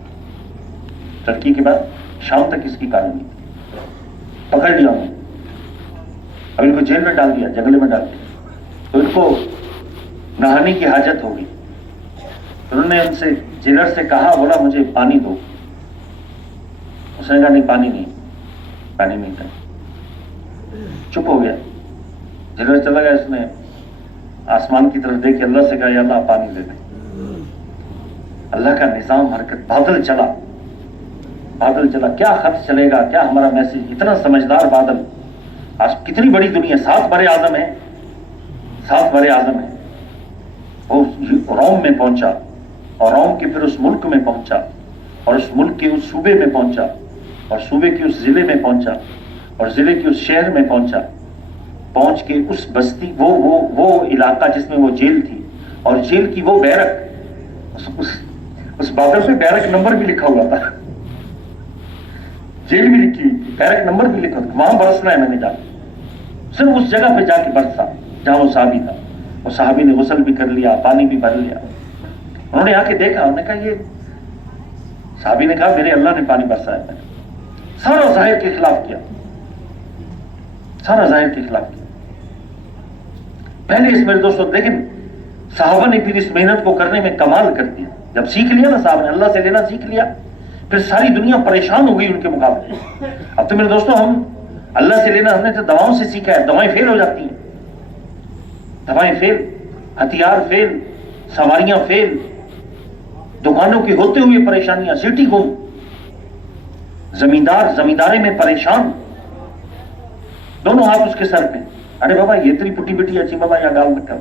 ترکی کے بعد شام تک اس کی کالونی تھی۔ پکڑ لیا انہوں نے، اب ان کو جیل میں ڈال دیا، جنگلے میں ڈال دیا، تو ان کو نہانے کی حاجت ہوگی، انہوں نے ان سے جیلر سے کہا، بولا مجھے پانی دو، اس نے کہا نہیں پانی نہیں، پانی نہیں تھا، چپ ہو گیا۔ جیلر چلا گیا، اس نے آسمان کی طرف دیکھ کے اللہ سے کہا یا اللہ پانی دے دے۔ اللہ کا نظام حرکت، بادل چلا، کیا خط چلے گا، کیا ہمارا میسج، اتنا سمجھدار بادل۔ آج کتنی بڑی دنیا، 7 بر اعظم ہے، 7 بر اعظم ہے، وہ روم میں پہنچا، اور روم کے پھر اس ملک میں پہنچا، اور اس ملک کے اس صوبے میں پہنچا، اور صوبے کے اس ضلع میں پہنچا، اور ضلع کے اس شہر میں پہنچا، پہنچ کے اس بستی، وہ علاقہ جس میں وہ جیل تھی، اور جیل کی وہ بیرک، اس بادل پہ بیرک نمبر بھی لکھا ہوا تھا، جیل بھی لکھی ہوئی تھی، بیرک نمبر بھی لکھا تھا، وہاں برسنا ہے میں نے جا کے، صرف اس جگہ پہ جا کے برسا جہاں وہ صحابی تھا۔ اور صحابی نے غسل بھی کر لیا، پانی بھی بھر لیا، انہوں نے آ کے دیکھا، انہوں نے کہا یہ صحابی نے کہا میرے اللہ نے پانی برسایا ہے، سارا ظاہر کے خلاف کیا، سارا ظاہر کے خلاف کیا۔ پہلے اس میرے دوستوں لیکن صحابہ نے پھر اس محنت کو کرنے میں کمال کر دیا، جب سیکھ لیا نا صاحب نے اللہ سے لینا سیکھ لیا، پھر ساری دنیا پریشان ہو گئی ان کے مقابلے۔ اب تو میرے دوستوں ہم اللہ سے لینا ہم نے تو دواؤں سے سیکھا ہے، دوائیں فیل ہو جاتی ہیں، دوائیں فیل، ہتھیار فیل، سواریاں فیل، دکانوں کی ہوتے ہوئے پریشانیاں، سٹی گم، زمیندارے میں پریشان، دونوں ہاتھ اس کے سر پہ، ارے بابا یہ تری پٹی پٹی اچھی بابا یا گال رکھا،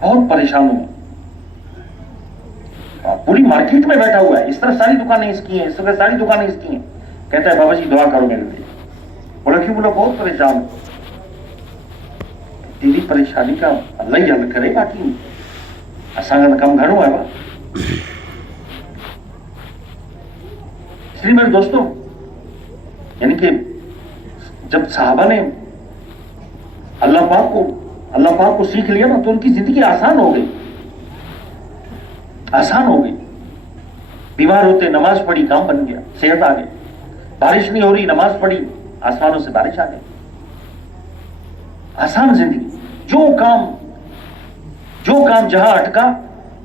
بہت پریشان ہوں، پوری مارکیٹ میں بیٹھا ہوا ہے، اس طرح ساری دکانیں اس کی ہیں، اس طرح ساری دکانیں اس کی ہیں، کہتا ہے بابا جی دعا کرو میرے لیے، بولا کیوں؟ بولا بہت پریشان ہوں۔ تیری پریشانی کا اللہ ہی حل کرے گا کہ اساں کم گھر ہوا ہے با۔ اس لیے میرے دوستوں یعنی کہ جب صحابہ نے اللہ پاک کو سیکھ لیا نا تو ان کی زندگی آسان ہو گئی، آسان ہو گئی۔ بیمار ہوتے نماز پڑھی، کام بن گیا، صحت آ گئی، بارش نہیں ہو رہی، نماز پڑھی، آسمانوں سے بارش آ گئی، آسان زندگی۔ جو جو کام جہاں اٹکا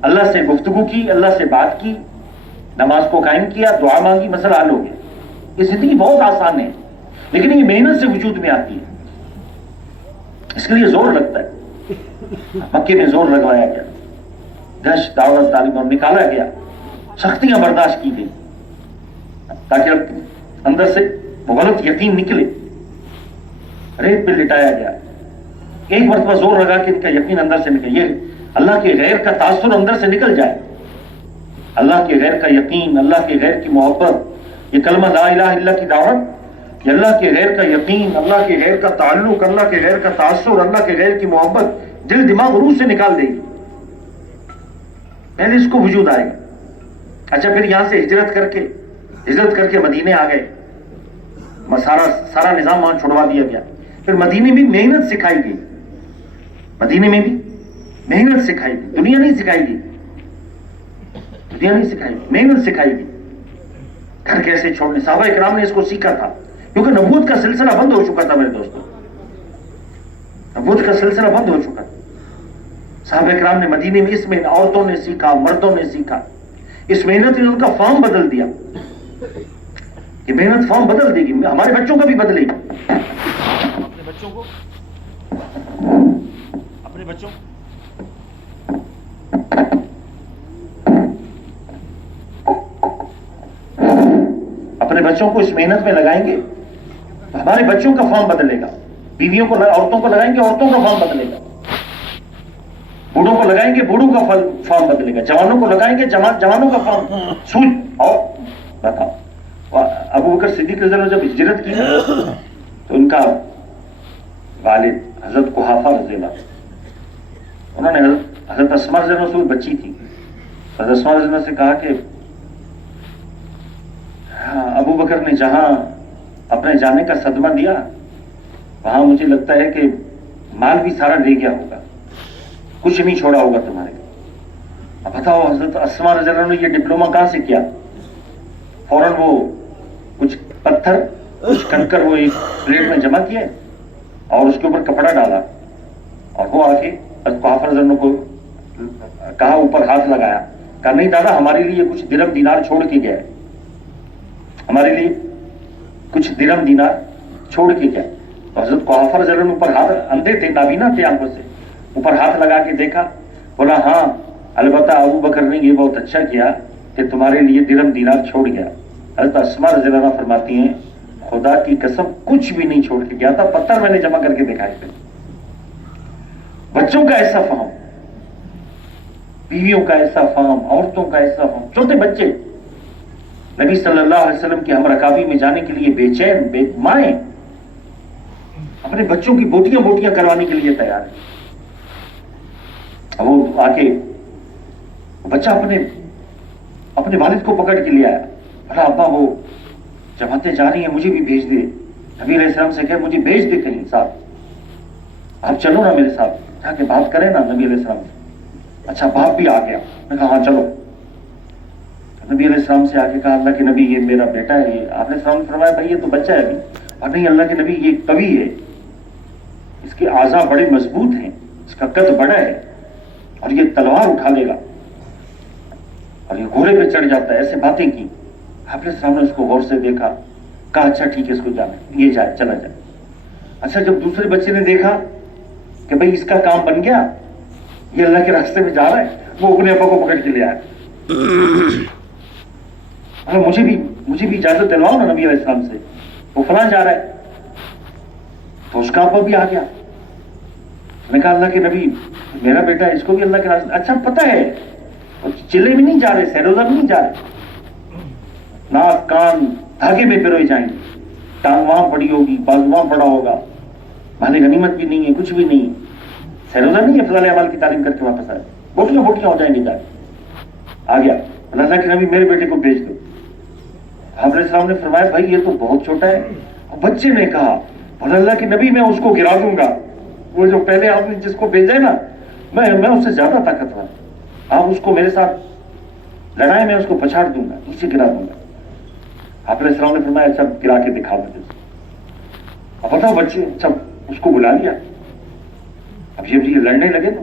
اللہ سے گفتگو کی, اللہ سے بات کی, نماز کو قائم کیا, دعا مانگی, مسئلہ حل ہو گیا. یہ زندگی بہت آسان ہے, لیکن یہ محنت سے وجود میں آتی ہے. اس کے لیے زور لگتا ہے. مکے میں زور لگوایا گیا, گشت, دعوت, تعلیم اور نکالا گیا, سختیاں برداشت کی گئی تاکہ اندر سے وہ غلط یقین نکلے. ریت پہ لٹایا گیا, ایک مرتبہ زور لگا کہ ان کا یقین اندر سے نکلے, یہ اللہ کے غیر کا تاثر اندر سے نکل جائے. اللہ کے غیر کا یقین, اللہ کے غیر کی محبت, یہ کلمہ لا الہ الا اللہ کی دعوت, یہ اللہ کے غیر کا یقین, اللہ کے غیر کا تعلق, اللہ کے غیر کا تاثر, اللہ کے غیر کی محبت دل دماغ روح سے نکال دے گی. پہلے اس کو وجود آئے گا. اچھا پھر یہاں سے ہجرت کر کے مدینے آ گئے, سارا نظام وہاں چھوڑوا دیا گیا. پھر مدینے میں محنت سکھائی گئی, مدینے میں بھی محنت سکھائی گئی. دنیا نہیں سکھائی گئی, محنت سکھائی گئی. گھر کیسے چھوڑنے, صحابہ اکرام نے اس کو سیکھا تھا, کیونکہ نبوت کا سلسلہ بند ہو چکا تھا میرے دوستوں, نبوت کا سلسلہ بند ہو چکا تھا. صحابہ اکرام نے مدینے میں اس میں عورتوں نے سیکھا, مردوں نے سیکھا. اس محنت نے ان کا فارم بدل دیا. یہ محنت فارم بدل دے گی, ہمارے بچوں کا بھی بدلے گی. اپنے بچوں کو اس محنت میں لگائیں گے تو ہمارے بچوں کا فارم بدلے گا. بیویوں کو, عورتوں کو لگائیں گے, عورتوں کا فارم بدلے گا. بوڑھوں کو لگائیں گے, بوڑھوں کا فارم بدلے گا. جوانوں کو لگائیں گے, جوانوں کا فارم. سوچ آؤ بتاؤ, ابو بکر صدیق رضی اللہ عنہ جب ہجرت کی تو ان کا والد حضرت قحافہ رضی اللہ, انہوں نے حضرت اسماء رضی اللہ عنہ بچی تھی. حضرت اسماء رضی اللہ سے کہا کہ ابو بکر نے جہاں اپنے جانے کا صدمہ دیا وہاں مجھے لگتا ہے کہ مال بھی سارا لے گیا ہوگا, کچھ نہیں چھوڑا ہوگا تمہارے. اب بتاؤ حضرت اسماء رضی اللہ عنہ نے یہ ڈپلوما کہاں سے کیا؟ فوراً وہ کچھ پتھر, کچھ کنکر وہ ایک پلیٹ میں جمع کیے اور اس کے اوپر کپڑا ڈالا, اور وہ آ کے قحافہ رضی اللہ عنہ کو کہا, اوپر ہاتھ لگایا, کہا نہیں دادا ہمارے لیے کچھ درم دینار چھوڑ کے گیا, ہمارے لیے کچھ درم دینار چھوڑ کے گیا. تو حضرت قحافہ رضی اللہ عنہ اوپر ہاتھ, اندھے تھے, نابینا تھے آنکھوں سے, اوپر ہاتھ لگا کے دیکھا, بولا ہاں البتہ ابو بکر نے یہ بہت اچھا کیا کہ تمہارے لیے درم دینار چھوڑ گیا. حضرت اسماء رضی اللہ عنہ فرماتی ہیں خدا کی قسم کچھ بھی نہیں چھوڑ کے گیا تھا, پتھر میں نے جمع کر کے دکھائے تھے. بچوں کا ایسا فہم, بیویوں کا ایسا فہم, عورتوں کا ایسا فہم, چھوٹے بچے نبی صلی اللہ علیہ وسلم کی ہم رکابی میں جانے کے لیے بے چین, مائیں اپنے بچوں کی بوٹیاں کروانے کے لیے تیار ہیں. وہ آ کے بچہ اپنے والد کو پکڑ کے لے آیا, بھلا ابا وہ جماعتیں جا رہی ہیں, مجھے بھی بھیج دے. نبی علیہ السلام سے کہے مجھے بھیج دے کہیں ساتھ, آپ چلو نا میرے ساتھ, جا کے بات کریں نا نبی علیہ السلام سے. اچھا باپ بھی آ گیا, میں کہا ہاں چلو. نبی علیہ السلام سے آگے کہا اللہ کے نبی یہ میرا بیٹا ہے. یہ آپ نے السلام نے فرمایا بھائی یہ تو بچہ ہے ابھی, اور نہیں اللہ کے نبی یہ قوی ہے, اس کے اعضاء بڑے مضبوط ہیں, اس کا قد بڑا ہے, اور یہ تلوار اٹھا لے گا, اور یہ گھوڑے پہ چڑھ جاتا ہے. ایسے باتیں کی. آپ نے السلام نے اس کو غور سے دیکھا, کہا اچھا ٹھیک ہے اس کو جانا, یہ جائے چلا جائے. اچھا جب دوسرے بچے نے دیکھا کہ بھئی اس کا کام بن گیا, یہ اللہ کے راستے میں جا رہا ہے, وہ اپنے ابا کو پکڑ کے لے آیا. مجھے بھی اجازت دلواؤ نا نبی علیہ السلام سے, وہ فلاں جا رہا ہے. تو اس کا ابا بھی آ گیا. میں کہا اللہ کے نبی میرا بیٹا ہے, اس کو بھی اللہ کے راستے. اچھا پتہ ہے چلے بھی نہیں جا رہے, سیروزہ بھی نہیں جا رہے, ناک کان دھاگے میں پروئے جائیں گے, ٹانگ وہاں پڑی ہوگی, بازو وہاں پڑا ہوگا, مال غنیمت بھی نہیں ہے, کچھ بھی نہیں, سیروزہ نہیں ہے, فضائل اعمال کی تعلیم کر کے واپس آئے, بوٹیاں ہو جائیں گے. جا آ گیا, اللہ کے نبی میرے بیٹے کو بھیج دو. آپ علیہ السلام نے فرمایا بھائی یہ تو بہت چھوٹا ہے. بچے نے کہا بھلا اللہ کے نبی میں اس کو گرا دوں گا, وہ جو پہلے آپ نے جس کو بھیجا ہے نا میں اس سے زیادہ طاقتور, آپ اس کو میرے ساتھ لڑائیں, میں اس کو پچھاڑ دوں گا, نیچے گرا دوں گا. آپ علیہ السلام نے فرمایا اچھا گرا کے دکھا مجھے. اب بتاؤ بچے, اچھا اس کو بلا لیا. اب یہ لڑنے لگے نا,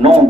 9,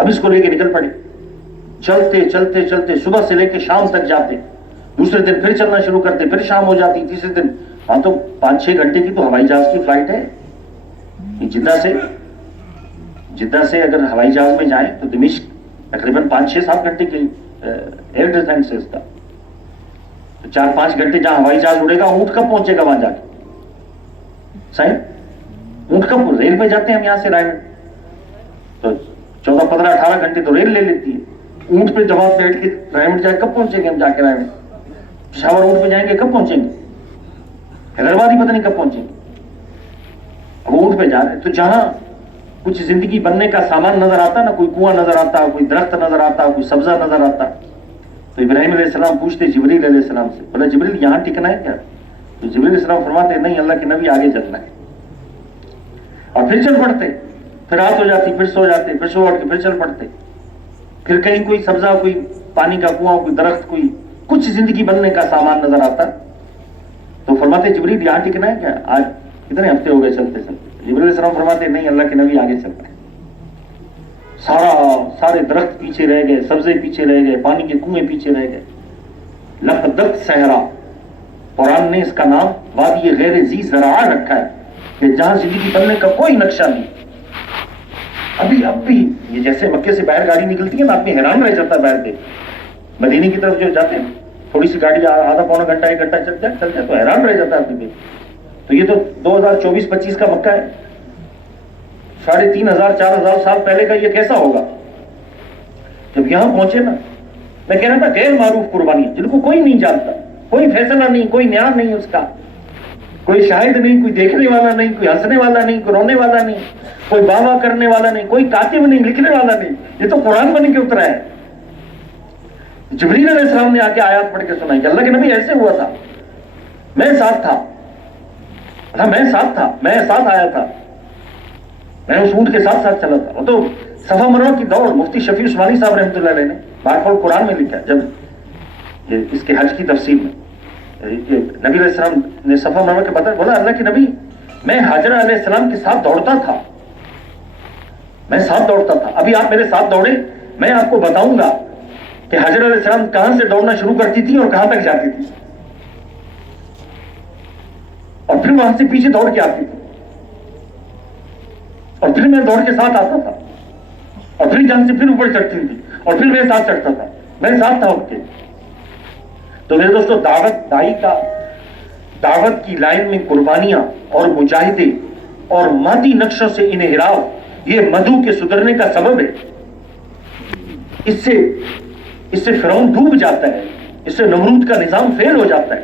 اب اس کو لے کے نکل پڑے، چلتے چلتے چلتے صبح سے لے کے شام تک جاتے، دوسرے دن پھر چلنا شروع کرتے، پھر شام ہو جاتی، تیسرے دن وہاں تو 5-6 گھنٹے کی تو ہوائی جہاز کی فلائٹ ہے. جدہ سے اگر ہوائی جہاز میں جائیں تو دمشق تقریباً 5-6-7 گھنٹے کی ایئر ڈسٹینس ہے اس کا. تو 4-5 گھنٹے جہاں ہوائی جہاز اڑے گا، اونٹ کب پہنچے گا وہاں جا کے؟ صحیح، اونٹ کب؟ ریل پہ جاتے ہیں ہم یہاں سے رائے تو 14-15-18 گھنٹے تو ریل لے لیتی ہے. اونٹ پہ جب آپ بیٹھ کے رائے جائے کب پہنچیں گے ہم جا کے رائے؟ پشاور اونٹ پہ جائیں گے کب پہنچیں گے؟ حیدرآباد ہی پتہ نہیں کب پہنچیں گے. اب اونٹ پہ جا رہے تو جہاں کچھ زندگی بننے کا سامان نظر آتا نا، کوئی کنواں نظر آتا، کوئی درخت نظر آتا، کوئی سبزہ نظر آتا، تو ابراہیم علیہ السلام پوچھتے جبریل علیہ السلام سے، بولا جبریل یہاں ٹکنا ہے کیا؟ تو جبریل علیہ السلام فرماتے نہیں، اللہ کے نبی آگے چلنا ہے. اور پھر چل پڑتے، پھر رات ہو جاتی، پھر سو جاتے، پھر سو اٹھ کے پھر چل پڑتے. پھر کہیں کوئی سبزہ، کوئی پانی کا کنواں، کوئی درخت، کوئی کچھ زندگی بننے کا سامان نظر آتا تو فرماتے جبریل یہاں ٹکنا ہے کیا؟ آج کتنے ہفتے ہو گئے چلتے چلتے. جبریل علیہ السلام فرماتے نہیں، اللہ کے نبی آگے چل رہے ہیں. سارے درخت پیچھے رہ گئے، سبزے پیچھے رہ گئے، پانی کے کنویں پیچھے رہ گئے. لقدت صحرا، قرآن نے اس کا نام وادی غیر ذی زرع رکھا ہے کہ جہاں زندگی بننے کا کوئی نقشہ نہیں. اب بھی یہ جیسے مکے سے باہر گاڑی نکلتی ہے نا، آدمی حیران رہ جاتا ہے باہر کے. مدینے کی طرف جو جاتے ہیں، تھوڑی سی گاڑی آدھا پونا گھنٹہ 1 گھنٹہ چلتا ہے تو حیران رہ جاتا ہے آدمی. تو یہ تو 2024-25 کا مکہ ہے. 3500-4000 سال پہلے کا یہ کیسا ہوگا؟ جب یہاں پہنچے نا، میں کہہ رہا تھا غیر معروف قربانی جن کو کوئی نہیں جانتا، کوئی فیصلہ نہیں، کوئی نیام نہیں اس کا، کوئی شاہد نہیں، کوئی دیکھنے والا نہیں، کوئی ہنسنے والا نہیں، کوئی رونے والا نہیں، کوئی باوا کرنے والا نہیں، کوئی کاتب نہیں، لکھنے والا نہیں. یہ تو قرآن بن کے اترا ہے. جبریل علیہ السلام نے آ کے آیات پڑھ کے سنائی کہ اللہ کے نبی ایسے ہوا تھا، میں ساتھ تھا، میں ساتھ آیا تھا، میں اس اونٹ کے ساتھ چلا تھا. وہ تو صفا مروہ کی دوڑ مفتی شفیع عثمانی صاحب رحمۃ اللہ علیہ نے بارکول قرآن میں لکھا، جب اس کے حج کی تفسیر میں نبی علیہ السلام نے صفا مروہ کے بتا بولا اللہ کے نبی میں حاجرہ علیہ السلام کے ساتھ دوڑتا تھا، ابھی آپ میرے ساتھ دوڑے، میں آپ کو بتاؤں گا کہ حاجرہ علیہ السلام کہاں سے دوڑنا شروع کرتی تھی اور کہاں تک جاتی تھی، اور پھر وہاں سے پیچھے دوڑ کے آتی تھی، اور پھر میں دوڑ کے ساتھ آتا تھا، اور پھر جہاں سے پھر اوپر چڑھتی تھی، اور پھر میرے ساتھ چڑھتا تھا، میں ساتھ تھا ان کے. تو میرے دوستو، دعوت کی لائن میں قربانیاں اور مجاہدے اور مادی نقشوں سے انحراف یہ مدعو کے سدھرنے کا سبب ہے. اس سے فرعون ڈوب جاتا ہے، اس سے نمرود کا نظام فیل ہو جاتا ہے.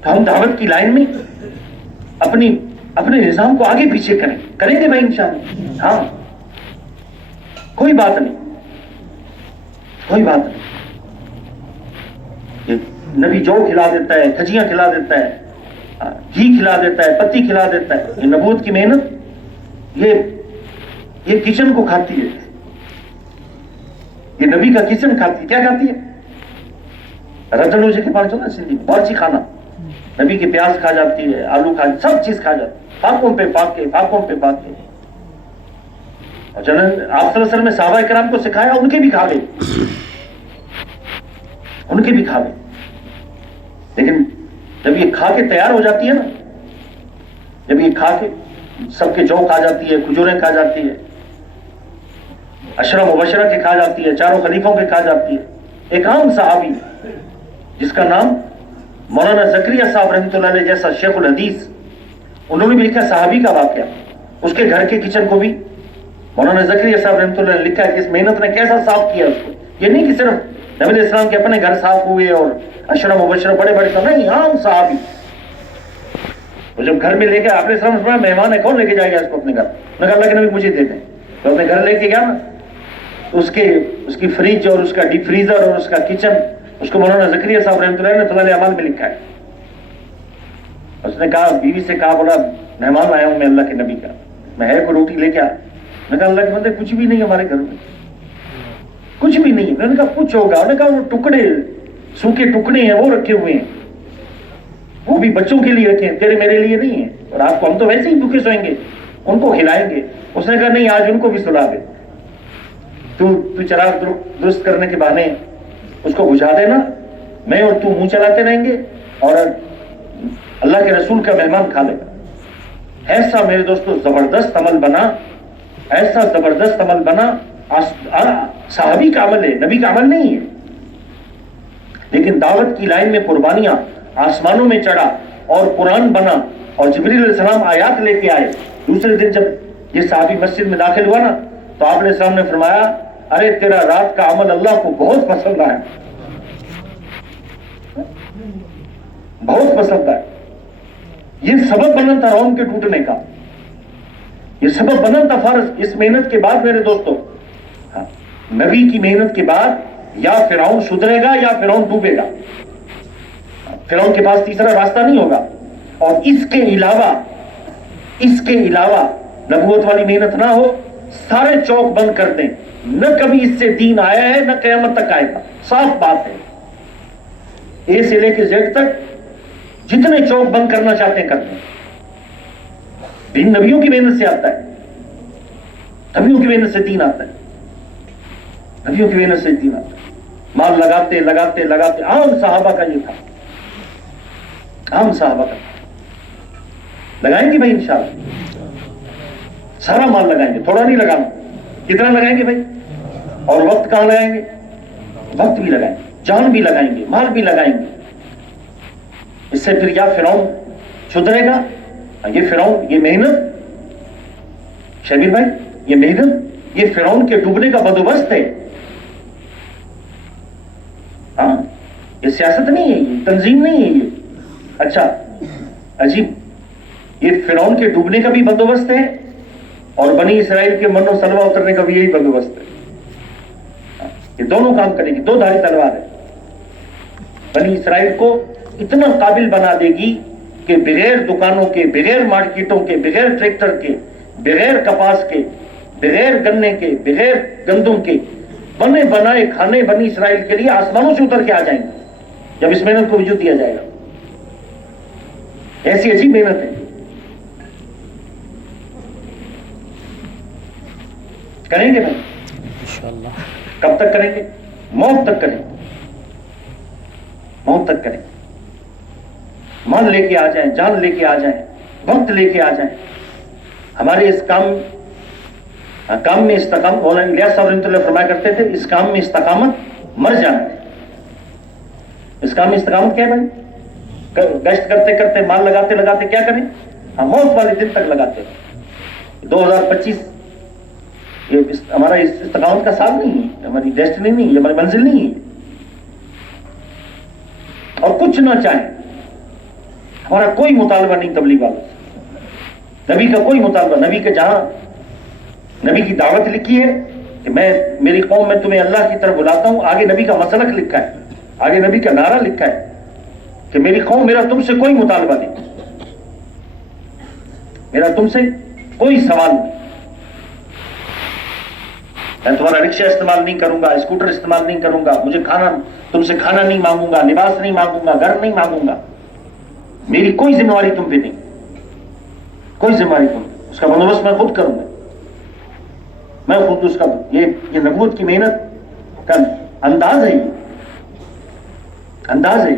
تو ہم دعوت کی لائن میں اپنے نظام کو آگے پیچھے کریں گے بھائی انشاءاللہ. ہاں، کوئی بات نہیں. یہ نبی جو کھلا دیتا ہے، کھجیاں کھلا دیتا ہے، گھی کھلا دیتا ہے، پتی کھلا دیتا ہے. یہ نبوت کی محنت یہ کچن کو کھاتی ہے، یہ نبی کا کچن کھاتی ہے. کیا کھاتی ہے؟ رجن کے پاس چلنا سندھی باورچی خانہ. نبی کی پیاز کھا جاتی ہے، آلو کھا، سب چیز کھا جاتی ہے، فاقوں پہ پاک کے. اور جنرل آپ صلی اللہ علیہ وسلم نے صحابہ کرام کو سکھایا، ان کے بھی کھا گئے. لیکن جب یہ کھا کے تیار ہو جاتی ہے نا، جب یہ کھا کے سب کے جو کھا جاتی ہے، کھجوریں کھا جاتی ہے، عشرہ مبشرہ کے کھا جاتی ہے، چاروں خلیفوں کے کھا جاتی ہے. ایک عام صحابی جس کا نام مولانا زکریا صاحب رحمۃ اللہ علیہ جیسا شیخ الحدیث، انہوں نے بھی لکھا صحابی کا واقعہ. اس کے گھر کے کچن کو بھی مولانا زکریا صاحب رحمۃ اللہ نے لکھا ہے کہ اس محنت نے کیسا صاف کیا اس کو. یہ نہیں کہ صرف نبی علیہ السلام کے اپنے گھر صاف ہوئے اور عشرہ مبشرہ بڑے نہیں، عام صحابی. وہ جب گھر میں لے کے آپ نے السلام فرمایا مہمان ہے، کون لے کے جائے گا اس کو اپنے گھر؟ میں کہا اللہ کے نبی مجھے دے دیں. تو اپنے گھر لے کے گیا نا، اس کی فریج اور اس کا ڈیپ فریزر اور اس کا کچن اس کو مولانا زکریا صاحب رحمۃ اللہ نے فضائل اعمال میں لکھا ہے. اس نے کہا، بیوی سے کہا، بولا مہمان آیا ہوں میں اللہ کے نبی کا، میں ہے کوئی روٹی لے کے آ. میں کہا اللہ کے بندے کچھ بھی نہیں ہمارے گھر میں، کچھ بھی نہیں. میں نے کہا کچھ ہوگا. انہوں نے کہا وہ ٹکڑے، سوکھے ٹکڑے ہیں وہ رکھے ہوئے ہیں، وہ بھی بچوں کے لیے رکھے ہیں، تیرے میرے لیے نہیں ہیں. اور آپ کو ہم تو ویسے ہی بھوکے سوئیں گے، ان کو کھلائیں گے. اس نے کہا نہیں، آج ان کو بھی سلا دے. تو چراغ درست کرنے کے بہانے اس کو بجھا دینا، میں اور تو منہ چلاتے رہیں گے اور اللہ کے رسول کا مہمان کھا لے گا۔ ایسا میرے دوستو زبردست عمل بنا، ایسا زبردست عمل بنا، صحابی کا عمل ہے، نبی کا عمل نہیں ہے، لیکن دعوت کی لائن میں قربانیاں، آسمانوں میں چڑھا اور قرآن بنا اور جبریل علیہ السلام آیات لے کے آئے۔ دوسرے دن جب یہ صحابی مسجد میں داخل ہوا نا تو آپ علیہ السلام نے فرمایا، ارے تیرا رات کا عمل اللہ کو بہت پسند آیا، بہت پسند آیا۔ یہ سبب بنا تھا روم کے ٹوٹنے کا، یہ سبب بنا تھا فرض۔ اس محنت کے بعد میرے دوستو، نبی کی محنت کے بعد یا فرعون سدھرے گا یا فرعون ڈوبے گا، فرعون کے پاس تیسرا راستہ نہیں ہوگا۔ اور اس کے علاوہ نبوت والی محنت نہ ہو، سارے چوک بند کر دیں، نہ کبھی اس سے دین آیا ہے نہ قیامت تک آئے گا، صاف بات ہے۔ اے سے لے کے زیڈ تک جتنے چوک بند کرنا چاہتے ہیں کر دیں۔ دین نبیوں کی محنت سے آتا ہے، نبیوں کی محنت سے دین آتا ہے، نبیوں کی محنت سے دین آتا ہے۔ مال لگاتے لگاتے لگاتے، عام صحابہ کا یہ تھا، عام صحابہ کا۔ لگائیں گے بھائی انشاءاللہ، سارا مال لگائیں گے، تھوڑا نہیں لگانا۔ کتنا لگائیں گے بھائی؟ اور وقت کہاں لگائیں گے؟ وقت بھی لگائیں گے، جان بھی لگائیں گے، مال بھی لگائیں گے۔ اس سے پھر یا فرعون سدھرے گا، یہ فرعون، یہ محنت شبیر بھائی، یہ محنت، یہ فرعون کے ڈوبنے کا بندوبست ہے۔ ہاں، یہ سیاست نہیں ہے، یہ تنظیم نہیں ہے، یہ اچھا عجیب، یہ فرعون کے ڈوبنے کا بھی بندوبست ہے اور بنی اسرائیل کے من و سلوہ اترنے کا بھی یہی بندوبست ہے۔ یہ دونوں کام کرے گی، دو دھاری تلوار ہے۔ بنی اسرائیل کو اتنا قابل بنا دے گی کہ بغیر دکانوں کے، بغیر مارکیٹوں کے، بغیر ٹریکٹر کے، بغیر کپاس کے، بغیر گنے کے، بغیر گندم کے بنے بنائے کھانے بنی اسرائیل کے لیے آسمانوں سے اتر کے آ جائیں گے جب اس محنت کو وجود دیا جائے گا۔ ایسی عجیب محنت ہے۔ کریں گے بھائی انشاءاللہ۔ کب تک کریں گے؟ موت تک کریں گے، موت تک کریں گے۔ مال لے کے آ جائیں، جان لے کے آ جائیں، وقت لے کے آ جائیں۔ ہمارے اس کام میں استقامت، مولانا الیاس صاحب رحمۃ اللہ فرمایا کرتے تھے، اس کام میں استقامت مر جانا ہے۔ اس کام میں استقامت کیا ہے بھائی؟ گشت کرتے کرتے، مال لگاتے لگاتے کیا کریں؟ ہم موت والے دن تک لگاتے ہیں۔ 2025 یہ ہمارا استقامت کا سال نہیں ہے، ہماری ڈیسٹنی نہیں ہے، ہماری منزل نہیں ہے۔ اور کچھ نہ چاہیں، ہمارا کوئی مطالبہ نہیں تبلیغ والوں سے، نبی کا کوئی مطالبہ، نبی کے جہاں نبی کی دعوت لکھی ہے کہ میری قوم میں تمہیں اللہ کی طرف بلاتا ہوں، آگے نبی کا مسلک لکھا ہے، آگے نبی کا نعرہ لکھا ہے کہ میری قوم، میرا تم سے کوئی مطالبہ نہیں، میرا تم سے کوئی سوال نہیں، میں تمہارا رکشہ استعمال نہیں کروں گا، اسکوٹر استعمال نہیں کروں گا، مجھے تم سے کھانا نہیں مانگوں گا، لباس نہیں مانگوں گا، گھر نہیں مانگوں گا، میری کوئی ذمہ داری تم پہ نہیں، کوئی ذمہ داری تم پہ، اس کا بندوبست میں خود کروں گا، میں خود اس کا۔ یہ نبوت کی محنت کا انداز ہے، انداز ہے۔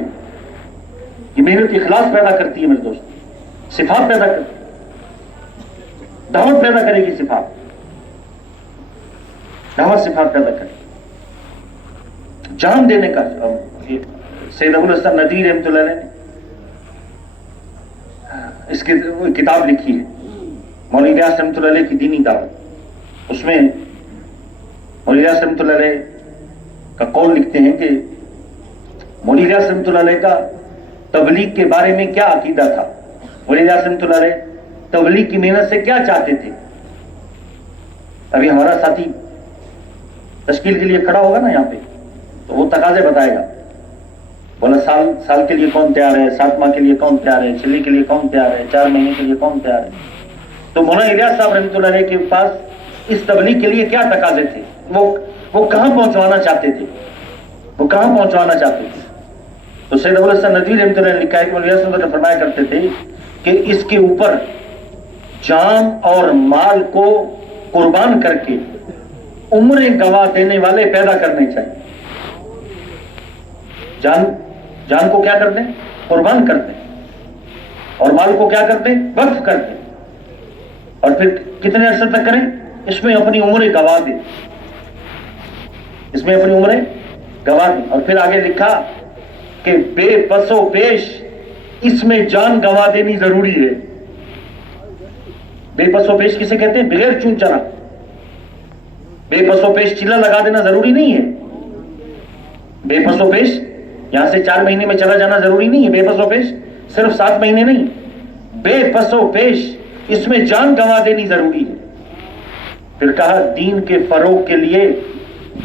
یہ محنت اخلاص پیدا کرتی ہے میرے دوست، صفات پیدا کرتی ہے، دعوت پیدا کرے گی، صفات، دعوت صفات پیدا کرے گی، جان دینے کا۔ سید ابو الحسن ندوی رحمۃ اللہ علیہ نے اس کی کتاب لکھی ہے، مولانا الیاس رحمۃ اللہ علیہ کی دینی دعوت۔ اس میں مولانا الیاس رحمۃ اللہ علیہ کا قول لکھتے ہیں کہ مولانا الیاس رحمۃ اللہ علیہ کا تبلیغ کے بارے میں کیا عقیدہ تھا، مولانا الیاس رحمۃ اللہ علیہ تبلیغ کی محنت سے کیا چاہتے تھے۔ ابھی ہمارا ساتھی تشکیل کے لیے کھڑا ہوگا نا یہاں پہ تو وہ تقاضے بتائے گا، بولا سال کے لیے کون تیار ہے، 7 ماہ کے لیے کون تیار ہے، چھلی کے لیے کون تیار ہے، 4 مہینے کے لیے کون تیار ہے۔ تو مولانا الیاس صاحب رحمۃ اللہ علیہ کے پاس اس تبلیغ کے لیے کیا تقاضے تھے، وہ کہاں پہنچوانا چاہتے تھے، وہ کہاں پہنچوانا چاہتے تھے۔ تو سید ابو الحسن ندوی رحمۃ اللہ نے لکھا ہے کہ مولانا الیاس صاحب فرمایا کرتے تھے کہ اس کے اوپر جان اور مال کو قربان کر کے عمریں گوا دینے والے پیدا کرنے چاہیے. جان کو کیا کر دیں؟ قربان کر دیں. اور مال کو کیا کر دیں؟ وقف کر دیں. اور پھر کتنے عرصے تک کریں؟ اس میں اپنی عمریں گوا دیں. اس میں اپنی عمریں گوا دیں. اور پھر آگے لکھا کہ بے پس و پیش اس میں جان گوا دینی ضروری ہے. بے پس و پیش کسے کہتے ہیں؟ بغیر چون چرا. بے پس و پیش چلا لگا دینا ضروری نہیں ہے. بے پس و پیش یہاں سے 4 مہینے میں چلا جانا ضروری نہیں ہے. بے پس و پیش صرف 7 مہینے نہیں. بے پس و پیش اس میں جان گوا دینی ضروری ہے. پھر کہا دین کے فروغ کے لیے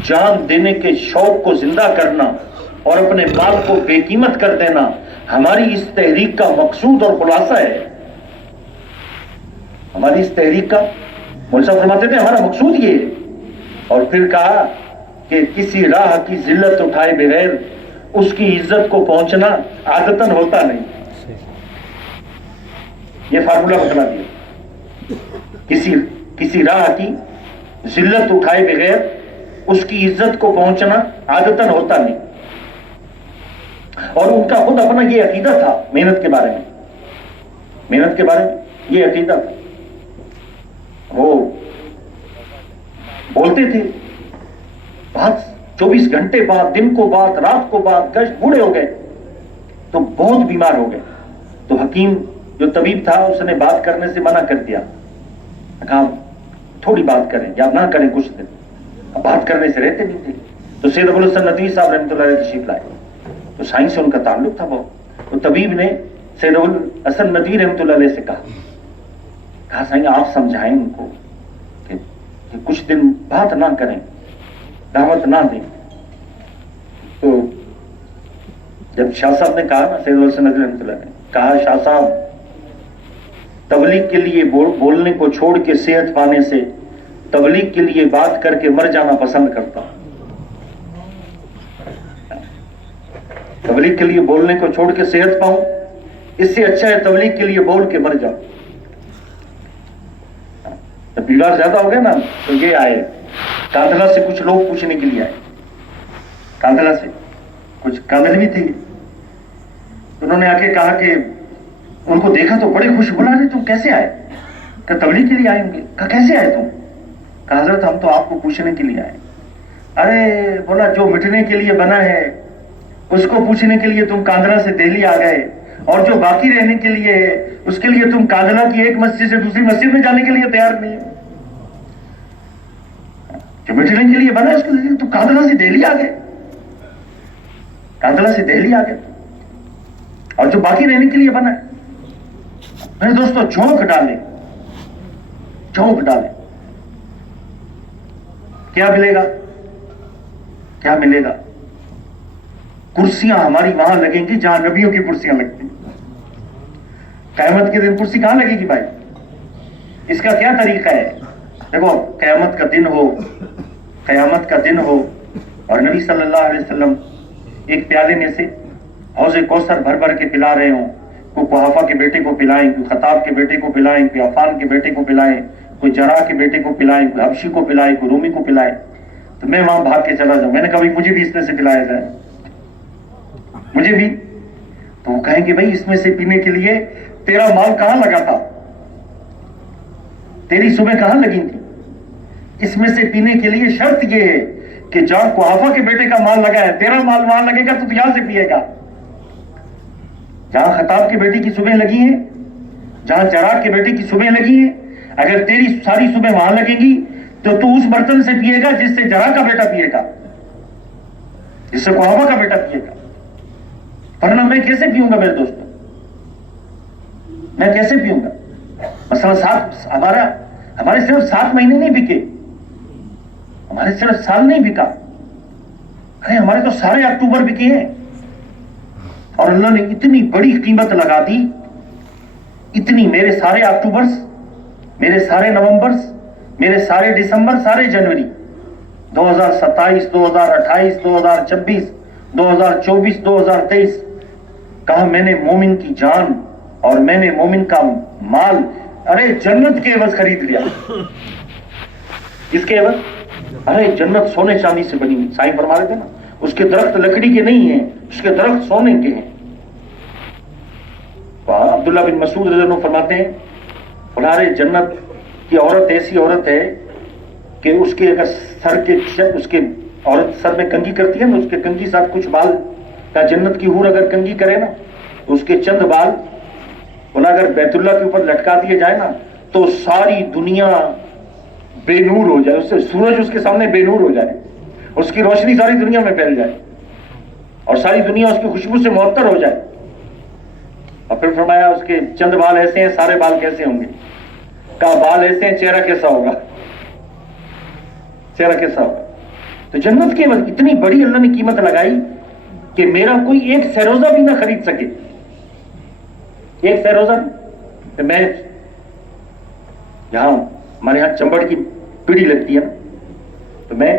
جان دینے کے شوق کو زندہ کرنا اور اپنے مال کو بے قیمت کر دینا ہماری اس تحریک کا مقصود اور خلاصہ ہے. ہماری اس تحریک کا مولوی صاحب فرماتے تھے ہمارا مقصود یہ ہے. اور پھر کہا کہ کسی راہ کی ذلت اٹھائے بغیر اس کی عزت کو پہنچنا عادتاً ہوتا نہیں. یہ فارمولہ بتلا دیا. کسی راہ کی ذلت اٹھائے بغیر اس کی عزت کو پہنچنا عادتاً ہوتا نہیں. اور ان کا خود اپنا یہ عقیدہ تھا محنت کے بارے میں. محنت کے بارے میں یہ عقیدہ تھا. وہ بولتے تھے بات 24 گھنٹے بعد، دن کو بعد، رات کو بعد، گشت بوڑھے ہو گئے تو بہت بیمار ہو گئے. تو حکیم جو طبیب تھا اس نے بات کرنے سے منع کر دیا. کہا تھوڑی بات کریں یا نہ کریں کچھ دن. اب بات کرنے سے رہتے نہیں تھے. تو سید ابو الحسن ندوی صاحب رحمۃ اللہ علیہ تشریف لائے. تو سائنس سے ان کا تعلق تھا بہت. تو طبیب نے سید ابو الحسن ندوی رحمۃ اللہ علیہ سے کہا سائیں آپ سمجھائیں ان کو کہ کچھ دن بات نہ کریں، دعوت نہ دیں. تو جب شاہ صاحب نے کہا نا، سید ابو الحسن ندوی رحمۃ اللہ نے کہا شاہ صاحب تبلیغ کے لیے بولنے کو چھوڑ کے صحت پانے سے تبلیغ کے لیے بات کر کے مر جانا پسند کرتا ہوں. تبلیغ کے لیے بولنے کو چھوڑ کے صحت پاؤں اس سے اچھا ہے تبلیغ کے لیے بول کے مر جاؤں. جب بیمار زیادہ ہو گئے نا تو یہ آئے کاندھلا سے کچھ لوگ پوچھنے کے لیے آئے. کاندھلا سے کچھ کاندھلوی تھے. انہوں نے آ کے کہا کہ ان کو دیکھا تو بڑے خوش. بولا رہے تم کیسے آئے؟ کہ تبلیغ کے لیے آئے ہوں گے. کہا کیسے آئے تم؟ کہا حضرت ہم تو آپ کو پوچھنے کے لیے آئے. ارے بولا جو مٹنے کے لیے بنا ہے اس کو پوچھنے کے لیے تم کاندھلا سے دہلی آ گئے، اور جو باقی رہنے کے لیے ہے اس کے لیے تم کاندھلا کی ایک مسجد سے دوسری مسجد میں جانے کے لیے تیار نہیں. جو مٹنے کے لیے بنا ہے اس کے لیے تم کاندھلا سے دہلی آ گئے. کاندھلا سے دہلی آ گئے اور جو باقی رہنے کے لیے بنا ہے. میرے دوستو جھونک ڈالیں، جھونک ڈالیں. کیا ملے گا؟ کیا ملے گا؟ کرسیاں ہماری وہاں لگیں گی جہاں نبیوں کی کرسیاں لگتی. قیامت کے دن کرسی کہاں لگے گی بھائی؟ اس کا کیا طریقہ ہے؟ دیکھو قیامت کا دن ہو، قیامت کا دن ہو اور نبی صلی اللہ علیہ وسلم ایک پیالے میں سے حوض کوثر بھر بھر کے پلا رہے ہوں. کوئی قحافہ کے بیٹے کو پلائیں، کوئی خطاب کے بیٹے کو پلائیں، کوئی عفان کے بیٹے کو پلائیں، کوئی جراح کے بیٹے کو پلائیں، کوئی حبشی کو پلائیں، کوئی رومی کو پلائیں. تو میں وہاں بھاگ کے چلا جاؤں. میں نے کہا مجھے بھی اس میں سے پلایا جائے، مجھے بھی. تو وہ کہیں گے بھائی اس میں سے پینے کے لیے تیرا مال کہاں لگا تھا؟ تیری صبح کہاں لگی تھی؟ اس میں سے پینے کے لیے شرط یہ ہے کہ جہاں قحافہ کے بیٹے کا مال لگا ہے تیرا مال وہاں لگے گا تو یہاں سے پیے گا. جہاں خطاب کے بیٹے کی صبح لگی ہے، جہاں جراح کے بیٹے کی صبح لگی ہے، اگر تیری ساری صبح وہاں لگے گی تو تو اس برتن سے پیے گا جس سے جراح کا بیٹا پیے گا، جس سے قحافہ کا بیٹا پیے گا. ورنہ میں کیسے پیوں گا میرے دوستوں؟ میں کیسے پیوں گا؟ مثلا ہمارے صرف 7 مہینے نہیں بکے، ہمارے صرف سال نہیں بکا. ارے ہمارے تو سارے اکتوبر بکے ہیں. اور اللہ نے اتنی بڑی قیمت لگا دی، اتنی. میرے سارے اکتوبرز، میرے سارے نومبرز، میرے سارے دسمبر، سارے جنوری 2027، 2028، 2026، 2024، 2023 کہا میں نے مومن کی جان اور میں نے مومن کا مال ارے جنت کے عوض خرید لیا. کس کے عوض؟ ارے جنت سونے چاندی سے بنی ہوئی، سائیں فرما رہے تھے نا، اس کے درخت لکڑی کے نہیں ہیں، اس کے درخت سونے کے ہیں۔ عبداللہ بن مسعود رضی اللہ عنہ فرماتے ہیں، بلارے جنت کی عورت ایسی عورت ہے کہ اس کے اگر اس کے عورت سر میں کنگھی کرتی ہے نا، اس کے کنگھی ساتھ کچھ بال کا جنت کی حور اگر کنگھی کرے نا، تو اس کے چند بال بولا اگر بیت اللہ کے اوپر لٹکا دیے جائے نا تو ساری دنیا بے نور ہو جائے، اس سے سورج اس کے سامنے بے نور ہو جائے، اس کی روشنی ساری دنیا میں پھیل جائے اور ساری دنیا اس کی خوشبو سے معطر ہو جائے۔ اور پھر فرمایا اس کے چند بال ایسے ہیں، سارے بال کیسے ہوں گے؟ کہا بال ایسے ہیں، چہرہ کیسا ہوگا؟ چہرہ کیسا ہوگا؟ تو جنت کے اتنی بڑی اللہ نے قیمت لگائی کہ میرا کوئی ایک سیروزہ بھی نہ خرید سکے، ایک سیروزہ بھی۔ میں یہاں ہمارے یہاں چمبڑ کی پیڑھی لگتی ہے نا، تو میں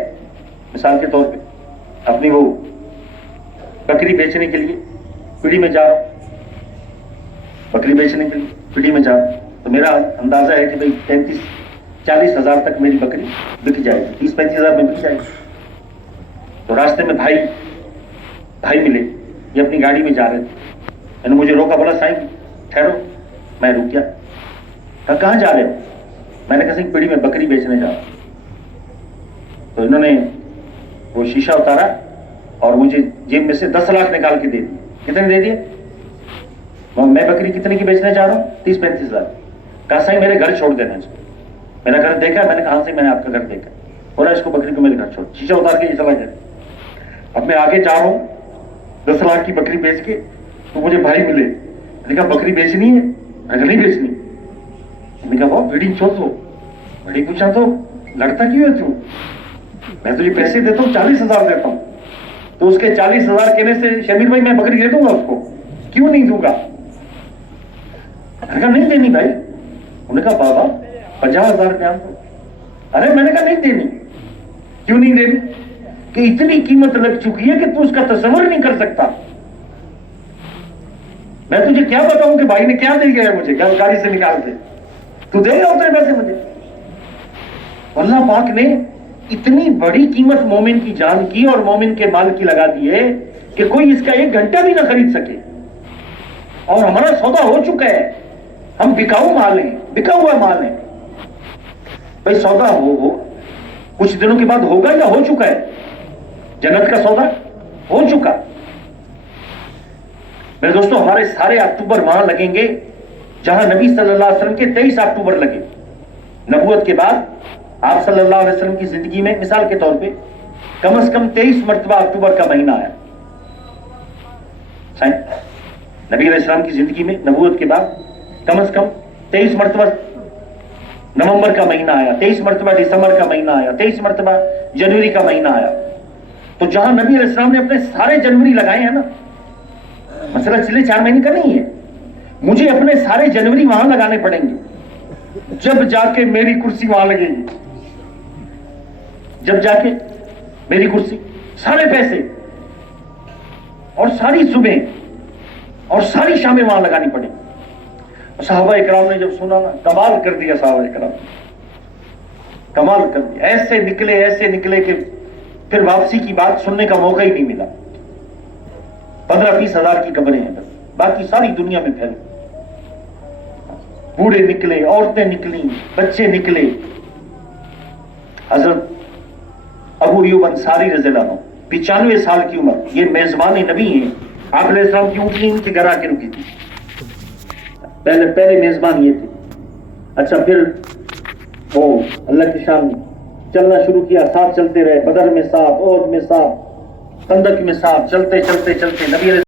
مثال کے طور پہ اپنی وہ بکری بیچنے کے لیے پیڑھی میں جا رہا ہوں، بکری بیچنے کے لیے پیڑھی میں جا رہا ہوں، تو میرا اندازہ ہے کہ بھئی 35-40 ہزار تک میری بکری بک جائے گی، 30-35 ہزار میں بک جائے گی۔ تو راستے میں بھائی ملے، یہ اپنی گاڑی میں جا رہے تھے، میں نے مجھے روکا، بولا سائیں ٹھہرو، میں رک گیا، کہا کہاں جا رہے ہو؟ میں نے کہا سنگھ پیڑھی میں بکری بیچنے جا رہا ہوں۔ تو انہوں نے وہ شیشہ اتارا اور مجھے جیب میں سے 10 لاکھ نکال کے دے دی۔ کتنے دے دیے؟ میں بکری کتنے کی بیچنے جا رہا ہوں؟ 30-35 ہزار۔ کہا سائیں میرے گھر چھوڑ دینا اس کو۔ میرا گھر دیکھا؟ میں نے کہا ہاں سے میں نے آپ کا گھر دیکھا۔ بولا اس کو بکری کو میرے گھر چھوڑ، شیشہ اتار کے یہ چلا گیا۔ اب میں آگے جا رہا ہوں 10 لاکھ کی بکری بیچ کے، تو مجھے بھائی ملے، میں نے کہا بکری بیچنی ہے؟ میں نے کہا نہیں بیچنی۔ میں نے کہا وہ بھیڑی چھوڑ دو۔ بھیڑی پوچھا تو لڑتا کیوں ہے تو؟ میں تجھے پیسے دیتا ہوں، 40 ہزار دیتا ہوں۔ تو اس کے 40 ہزار کہنے سے شمیر بھائی میں بکری دے دوں گا اس کو، کیوں نہیں دوں گا؟ میں نے کہا نہیں دینی بھائی۔ انہوں نے کہا بابا 50 ہزار بیان دو۔ ارے میں نے کہا نہیں دینی۔ کیوں نہیں دینی؟ کہ اتنی قیمت لگ چکی ہے کہ تو اس کا تصور نہیں کر سکتا۔ میں تجھے کیا بتاؤں کہ بھائی نے کیا دے گیا ہے مجھے گاڑی سے نکال کے، تو دے گا اتنے پیسے مجھے؟ اللہ پاک نے اتنی بڑی قیمت مومن کی جان کی اور مومن کے مال کی لگا دی ہے کہ کوئی اس کا 1 گھنٹہ بھی نہ خرید سکے، اور ہمارا سودا ہو چکا ہے، ہم بکاؤ مال ہیں، بکا ہوا مال ہے۔ بھائی سودا ہو کچھ دنوں کے بعد ہوگا یا ہو چکا ہے؟ جنت کا سودا ہو چکا۔ میرے دوستوں ہمارے سارے اکتوبر وہاں لگیں گے جہاں نبی صلی اللہ علیہ وسلم کے 23 اکتوبر لگے۔ نبوت کے بعد آپ صلی اللہ علیہ وسلم کی زندگی میں مثال کے طور پہ کم از کم 23 مرتبہ اکتوبر کا مہینہ آیا۔ نبی علیہ السلام کی زندگی میں نبوت کے بعد کم از کم 23 مرتبہ نومبر کا مہینہ آیا، 23 مرتبہ دسمبر کا مہینہ آیا، 23 مرتبہ جنوری کا مہینہ آیا۔ تو جہاں نبی علیہ السلام نے اپنے سارے جنوری لگائے ہیں نا، مسئلہ چلے 4 مہینے کا نہیں ہے، مجھے اپنے سارے جنوری وہاں لگانے پڑیں گے جب جا کے میری کرسی وہاں لگے گی، جب جا کے میری کرسی، سارے پیسے اور ساری صبح اور ساری شامیں وہاں لگانی پڑیں۔ صحابہ اکرام نے جب سنا نا، کمال کر دیا صحابہ اکرام، کمال کر دیا، ایسے نکلے کہ پھر واپسی کی بات سننے کا موقع ہی نہیں ملا۔ 15-20 ہزار کی قبریں ہیں بس، باقی ساری دنیا میں پھیل، بوڑھے نکلے، عورتیں نکلیں، بچے نکلے۔ حضرت ابو ایوب انصاری رضی اللہ عنہ 95 سال کی عمر، یہ میزبان نبی ہیں، آپ علیہ السلام کی اونٹنی ان کے گھر آ کے رکی تھی، پہلے میزبان یہ تھے۔ اچھا پھر وہ اللہ کی شان چلنا شروع کیا، ساتھ چلتے رہے، بدر میں ساتھ، احد میں ساتھ، خندق میں ساتھ، چلتے نبی علیہ